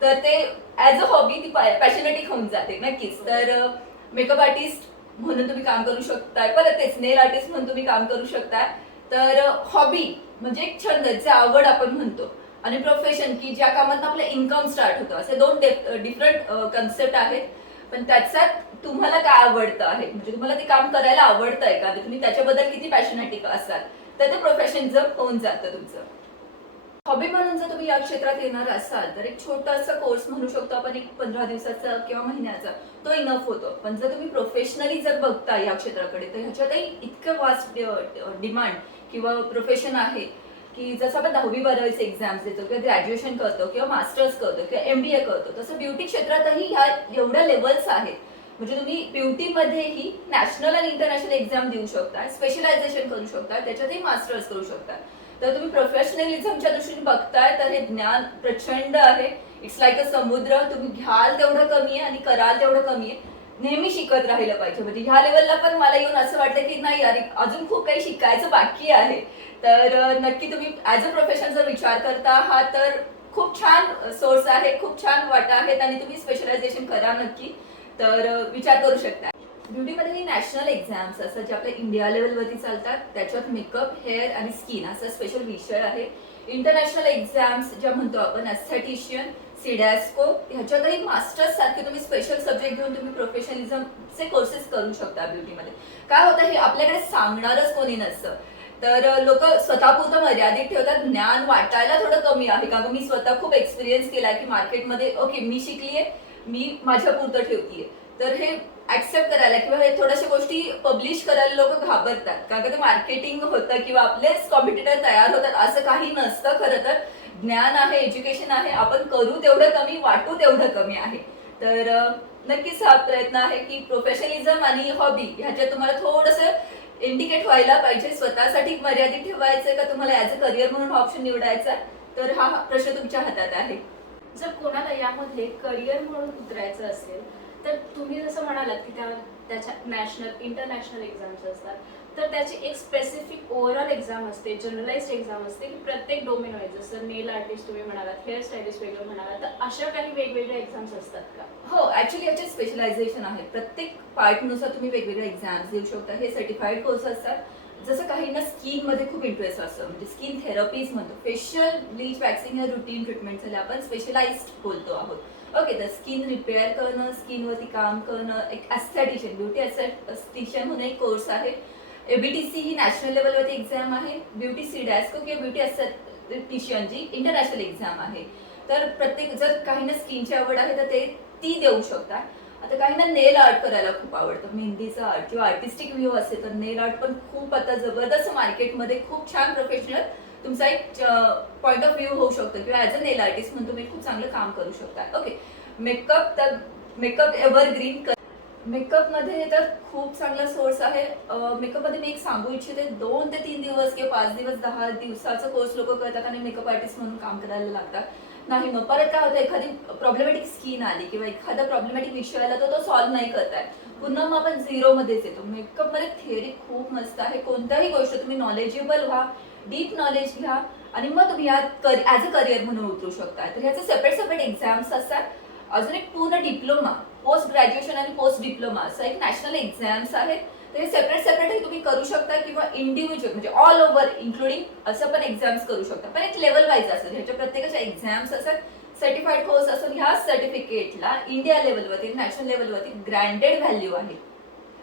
तर ते ऍज अ हॉबी ती पॅशनेटिक होऊन जाते नक्कीच. तर मेकअप आर्टिस्ट म्हणून तुम्ही काम करू शकताय, परत तेच नेल आर्टिस्ट म्हणून तुम्ही काम करू शकताय. तर हॉबी म्हणजे एक छंद जे आवड आपण म्हणतो, आणि प्रोफेशन की ज्या कामात आपलं इन्कम स्टार्ट होतं, असे 2 डिफरंट कन्सेप्ट आहेत. पण त्याच्यात तुम्हाला काय आवडतं आहे, म्हणजे तुम्हाला ते काम करायला आवडतंय का, तुम्ही त्याच्याबद्दल किती पॅशनेटिक असाल तर ते प्रोफेशनचं होऊन जातं तुमचं. हॉबी म्हणून जर तुम्ही या क्षेत्रात येणार असाल तर एक छोटासा कोर्स म्हणू शकतो आपण, एक 15 दिवसाचा किंवा महिन्याचा, तो इनफ होतो. पण जर तुम्ही प्रोफेशनली जर बघता या क्षेत्राकडे तर ह्याच्यातही इतकं वास्ट डिमांड किंवा प्रोफेशन आहे की जसं आपण 10वी-12वीचे एक्झाम्स देतो किंवा ग्रॅज्युएशन करतो किंवा मास्टर्स करतो किंवा MBA करतो, तसं ब्युटी क्षेत्रातही ह्या एवढ्या लेवल्स आहेत. म्हणजे तुम्ही ब्युटीमध्येही नॅशनल आणि इंटरनॅशनल एक्झाम देऊ शकता, स्पेशलायझेशन करू शकता, त्याच्यातही मास्टर्स करू शकता. तर तुम्ही प्रोफेशनलिझमच्या दृष्टीने बघताय तर हे ज्ञान प्रचंड आहे. इट्स लाईक अ समुद्र. तुम्ही घ्याल तेवढं कमी आहे आणि कराल तेवढं कमी आहे. नेहमी शिकत राहिलं पाहिजे. म्हणजे ह्या लेवलला पण मला येऊन असं वाटतं की नाही यार, अजून खूप काही शिकायचं बाकी आहे. तर नक्की तुम्ही ऍज अ प्रोफेशन जर विचार करता आहात तर खूप छान सोर्स आहे, खूप छान वाटा आहेत आणि तुम्ही स्पेशलायझेशन करा नक्की. तर विचार करू शकता. ब्युटीमध्ये नॅशनल एक्झाम्स असतात जे आपल्या इंडिया लेवलवरती चालतात. त्याच्यात मेकअप, हेअर आणि स्किन असा स्पेशल विषय आहे. इंटरनॅशनल एक्झाम्स ज्या म्हणतो आपण, एस्थेटिशियन, सिडॅस्को, ह्याच्यातही मास्टर्स सारखे तुम्ही स्पेशल सब्जेक्ट घेऊन तुम्ही प्रोफेशनलिझमचे कोर्सेस करू शकता ब्युटीमध्ये. काय होतं, हे आपल्याकडे सांगणारच कोणी नसतं. तर लोक स्वतःपुरतं मर्यादित ठेवतात. ज्ञान वाटायला थोडं कमी आहे, कारण मी स्वतः खूप एक्सपिरियन्स केला की मार्केटमध्ये ओके मी शिकलीये, मी माझ्या पुरतं ठेवतीये. तर हे ऍक्सेप्ट करायला किंवा हे थोड्याशा गोष्टी पब्लिश करायला लोक घाबरतात, कारण का ते मार्केटिंग होतं किंवा आपलेच कॉम्पिटिटर तयार होतात. असं काही नसतं. खरं तर ज्ञान आहे, एज्युकेशन आहे, आपण करू तेवढं कमी, वाटू तेवढं कमी आहे. तर नक्कीच हा प्रयत्न आहे की प्रोफेशनलिझम आणि हॉबी ह्याच्यात तुम्हाला थोडंसं इंडिकेट व्हायला पाहिजे. स्वतःसाठी मर्यादित ठेवायचंय का तुम्हाला ऍज अ करिअर म्हणून ऑप्शन निवडायचा, तर हा प्रश्न तुमच्या हातात आहे. जर कोणाला यामध्ये करिअर म्हणून उतरायचं असेल तर तुम्ही जसं म्हणालात की त्याच्या नॅशनल इंटरनॅशनल एक्झाम्स असतात, तर त्याची एक स्पेसिफिक ओव्हरऑल एक्झाम असते, जनरलाइज्ड एक्झाम असते की प्रत्येक डोमेन वाईज, जसं नेल आर्टिस्ट तुम्ही म्हणालात, हेअर स्टायलिस्ट वेगळं म्हणालात, तर अशा काही वेगवेगळ्या एक्झाम्स असतात का? हो, ऍक्च्युली याचे स्पेशलायझेशन आहे. प्रत्येक पार्टनुसार तुम्ही वेगवेगळे एक्झाम्स देऊ शकता. हे सर्टिफाईड कोर्स असतात. जसं काहींना स्किन मध्ये खूप इंटरेस्ट असतं, म्हणजे स्किन थेरपीज म्हणतो, facial bleach, waxing, routine treatment झाले, आपण स्पेशलाइज्ड बोलतो आहोत. ओके, तर स्किन रिपेअर करणं, स्किनवरती काम करणं, एक एस्थेटिशियन, ब्युटी एस्थेटिशियन म्हणून एक कोर्स आहे. ABTC ही नॅशनल लेवलवरती एक्झाम आहे. ब्युटी सिडॅस्को किंवा ब्युटी एस्थेटिशियन जी इंटरनॅशनल एक्झाम आहे. तर प्रत्येक, जर काहींना स्किनची आवड आहे तर ते ती देऊ शकता. आता काहींना नेल आर्ट करायला खूप आवडतं, मेहंदीचा आर्ट किंवा आर्टिस्टिक व्ह्यू असेल तर नेल आर्ट पण खूप आता जबरदस्त मार्केटमध्ये खूप छान प्रोफेशनल तुमचा एक पॉईंट ऑफ व्ह्यू होऊ शकतो किंवा ऍज अ नेल आर्टिस्ट म्हणून तुम्ही खूप चांगलं काम करू शकता. ओके, मेकअप, तर मेकअप एव्हरग्रीन. मेकअप मध्ये तर खूप चांगला सोर्स आहे. मेकअप मध्ये मी एक सांगू इच्छिते, 2 ते 3 दिवस किंवा 5 दिवस, 10 दिवसाचा कोर्स लोक करतात आणि मेकअप आर्टिस्ट म्हणून काम करायला लागतात. नाही, मग परत काय होतं, एखादी प्रॉब्लेमॅटिक स्किन आली किंवा एखादा प्रॉब्लेमॅटिक विषय आला तर तो सॉल्व्ह नाही करताय, पुन्हा मग आपण झिरो मध्येच येतो. मेकअप मध्ये थिअरी खूप मस्त आहे. कोणत्याही गोष्ट तुम्ही नॉलेजेबल व्हा, डीप नॉलेज घ्या आणि मग तुम्ही यात ॲज अ करिअर म्हणून उतरू शकता. तर ह्याचे सेपरेट एक्झाम्स असतात. अजून एक पूर्ण डिप्लोमा, पोस्ट ग्रॅज्युएशन आणि पोस्ट डिप्लोमा असं एक नॅशनल एक्झाम्स आहेत. तर हे सेपरेट तुम्ही करू शकता किंवा इंडिव्हिज्युअल म्हणजे ऑल ओव्हर इन्क्लुडिंग असं पण एक्झाम्स करू शकता. पण एक लेवल वाईज असतात, ह्याच्या प्रत्येकाच्या एक्झाम्स असतात. सर्टिफाईड कोर्स असून ह्या सर्टिफिकेटला इंडिया लेवलवरती, नॅशनल लेवलवरती ग्रँटेड व्हॅल्यू आहे.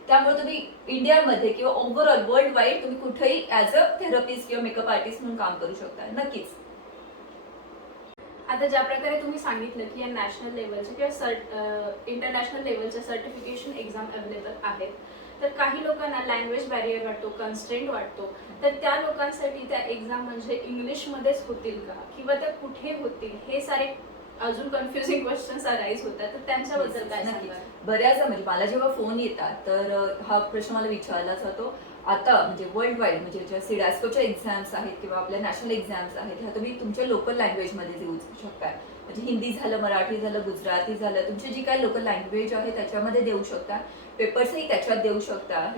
त्यामुळे तुम्ही इंडियामध्ये किंवा ओव्हरऑल वर्ल्ड वाईड तुम्ही कुठेही ॲज अ थेरपिस्ट किंवा मेकअप आर्टिस्ट म्हणून काम करू शकता. नक्कीच. आता ज्या प्रकारे तुम्ही सांगितलं की या नॅशनल लेवलचे किंवा इंटरनॅशनल लेवलच्या सर्टिफिकेशन एक्झाम अवेलेबल आहेत, तर काही लोकांना लँग्वेज बॅरियर वाटतो, कन्स्ट्रेंट वाटतो, तर त्या लोकांसाठी त्या एक्झाम म्हणजे इंग्लिशमध्येच होतील का किंवा त्या कुठे होतील, हे सारे अजून कन्फ्युजिंग क्वेश्चन्स अराईज होतात, तर त्यांच्याबद्दल काय नक्की. सांगाल? बऱ्याच म्हणजे मला जेव्हा फोन येतात तर हा प्रश्न मला विचारला जातो. आता म्हणजे वर्ल्ड वाईड म्हणजे ज्या सिडॅस्कोच्या एक्झाम्स आहेत किंवा आपल्या नॅशनल एक्झाम्स आहेत ह्या तुम्ही तुमच्या लोकल लँग्वेजमध्ये देऊ शकता. म्हणजे हिंदी झालं, मराठी झालं, गुजराती झालं, तुमची जी काही लोकल लँग्वेज आहे त्याच्यामध्ये देऊ शकता. पेपर्सही त्याच्यात देऊ शकता.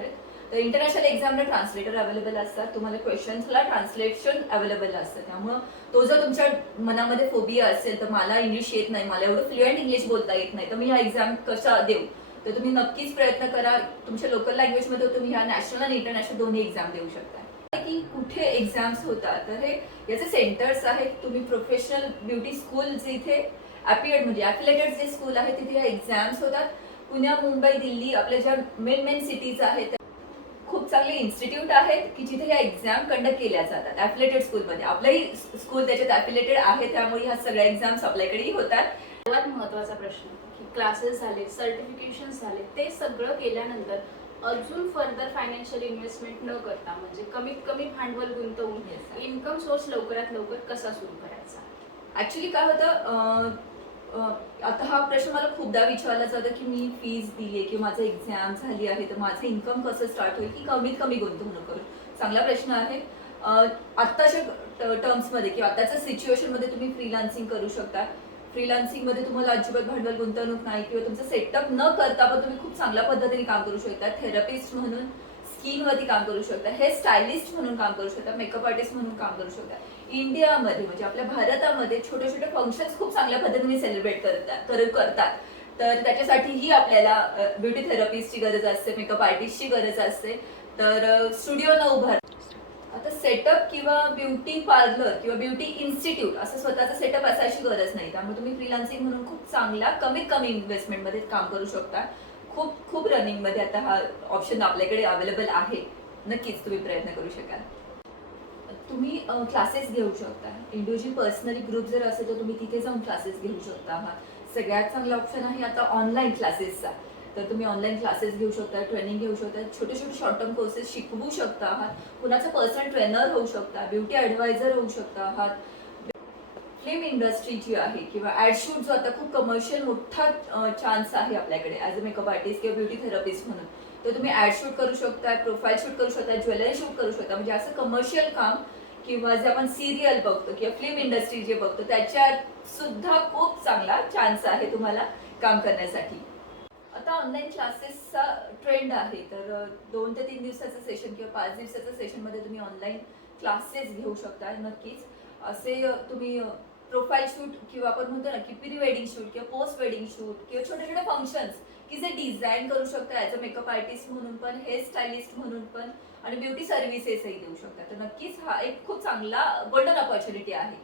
तर इंटरनॅशनल एक्झामला ट्रान्सलेटर अवेलेबल असतात, तुम्हाला क्वेश्चन्सला ट्रान्सलेशन अवेलेबल असतं. त्यामुळं तो जर तुमच्या मनामध्ये फोबिया असेल तर मला इंग्लिश येत नाही, मला एवढं फ्लुएंट इंग्लिश बोलता येत नाही, तर मी हा एक्झाम कसा देऊ, तर तुम्ही नक्कीच प्रयत्न करा. तुमच्या लोकल लँग्वेजमध्ये तुम्ही ह्या नॅशनल आणि इंटरनॅशनल दोन्ही एक्झाम देऊ शकता. की कुठे एक्झाम्स होतात तर हे याचे सेंटर्स आहेत. तुम्ही प्रोफेशनल ब्युटी स्कूल जिथे ॲफिलेटेड जे स्कूल आहे तिथे ह्या एक्झाम्स होतात. पुण्या, मुंबई, दिल्ली आपल्या ज्या मेन सिटीज आहेत खूप चांगले इन्स्टिट्यूट आहेत की जिथे या एक्झाम कंडक्ट केल्या जातात ॲफिलेटेड स्कूलमध्ये. आपलंही स्कूल त्याच्यात ॲफिलेटेड आहे, त्यामुळे ह्या सगळ्या एक्झाम्स आपल्याकडेही होतात. सर्वात महत्त्वाचा प्रश्न की क्लासेस झाले, सर्टिफिकेशन झाले, ते सगळं केल्यानंतर अजून फर्दर फायनान्शियल इन्व्हेस्टमेंट न करता म्हणजे कमीत कमी भांडवल गुंतवून इन्कम सोर्स लवकरात लवकर कसा सुरू करायचा? ऍक्च्युली काय होतं, आता हा प्रश्न मला खूपदा विचारला जातो की मी फीज दिली किंवा माझं एक्झाम झाली आहे तर माझं इन्कम कसं स्टार्ट होईल की कमीत कमी गुंतवणूक करू. चांगला प्रश्न आहे. आत्ताच्या टर्म्समध्ये किंवा आताच्या सिच्युएशनमध्ये तुम्ही फ्रीलान्सिंग करू शकता. फ्रीलान्सिंगमध्ये तुम्हाला अजिबात भांडवल गुंतवणूक नाही किंवा तुमचं सेटअप न करता पण तुम्ही खूप चांगल्या पद्धतीने काम करू शकता. थेरपिस्ट म्हणून स्किनवरती काम करू शकता, हेअर स्टायलिस्ट म्हणून काम करू शकता, मेकअप आर्टिस्ट म्हणून काम करू शकता. इंडियामध्ये म्हणजे आपल्या भारतामध्ये छोटे छोटे फंक्शन्स खूप चांगल्या पद्धतीने सेलिब्रेट करतात. तर त्याच्यासाठीही आपल्याला ब्युटी थेरपिस्टची गरज असते, मेकअप आर्टिस्टची गरज असते. तर स्टुडिओ न उभार आता सेटअप किंवा ब्युटी पार्लर किंवा ब्युटी इन्स्टिट्यूट असं स्वतःचा सेटअप असायची गरज नाही. त्यामुळे तुम्ही फ्रीलान्सिंग म्हणून खूप चांगल्या कमीत कमी इन्व्हेस्टमेंटमध्ये काम करू शकता. खूप रनिंगमध्ये आता हा ऑप्शन आपल्याकडे अवेलेबल आहे. नक्कीच तुम्ही प्रयत्न करू शकाल. तुम्ही क्लासेस घेऊ शकता. इंडिव्हिज्युअल पर्सनली ग्रुप जर असेल तर तुम्ही तिथे जाऊन क्लासेस घेऊ शकता आहात. सगळ्यात चांगला ऑप्शन आहे आता ऑनलाईन क्लासेसचा. तर तुम्ही ऑनलाईन क्लासेस घेऊ शकता, ट्रेनिंग घेऊ शकता, छोटे शॉर्ट टर्म कोर्सेस शिकवू शकता आहात. कुणाचा पर्सनल ट्रेनर होऊ शकता, ब्युटी ॲडवायझर होऊ शकता आहात. फिल्म इंडस्ट्री जी आहे किंवा ॲड शूट जो आता खूप कमर्शियल मोठा चान्स आहे आपल्याकडे ॲज अ मेकअप आर्टिस्ट किंवा ब्युटी थेरपिस्ट म्हणून. तर तुम्ही ॲड शूट करू शकता, प्रोफाईल शूट करू शकता, ज्वेलरी शूट करू शकता. म्हणजे असं कमर्शियल काम किंवा जे आपण सिरियल बघतो किंवा फिल्म इंडस्ट्री जे बघतो त्याच्यात सुद्धा खूप चांगला चान्स आहे तुम्हाला काम करण्यासाठी. आता ऑनलाईन क्लासेसचा ट्रेंड आहे. तर 2 ते 3 दिवसाचं सेशन किंवा 5 दिवसाचं सेशनमध्ये तुम्ही ऑनलाईन क्लासेस घेऊ शकता. नक्कीच असे तुम्ही प्रोफाईल शूट किंवा आपण म्हणतो ना की प्री वेडिंग शूट किंवा पोस्ट वेडिंग शूट किंवा छोटे फंक्शन्स की जे डिझाईन करू शकता ॲज अ मेकअप आर्टिस्ट म्हणून पण, हेअर स्टायलिस्ट म्हणून पण आणि ब्युटी सर्व्हिसेसही देऊ शकता. तर नक्कीच हा एक खूप चांगला गोल्डन ऑपॉर्च्युनिटी आहे.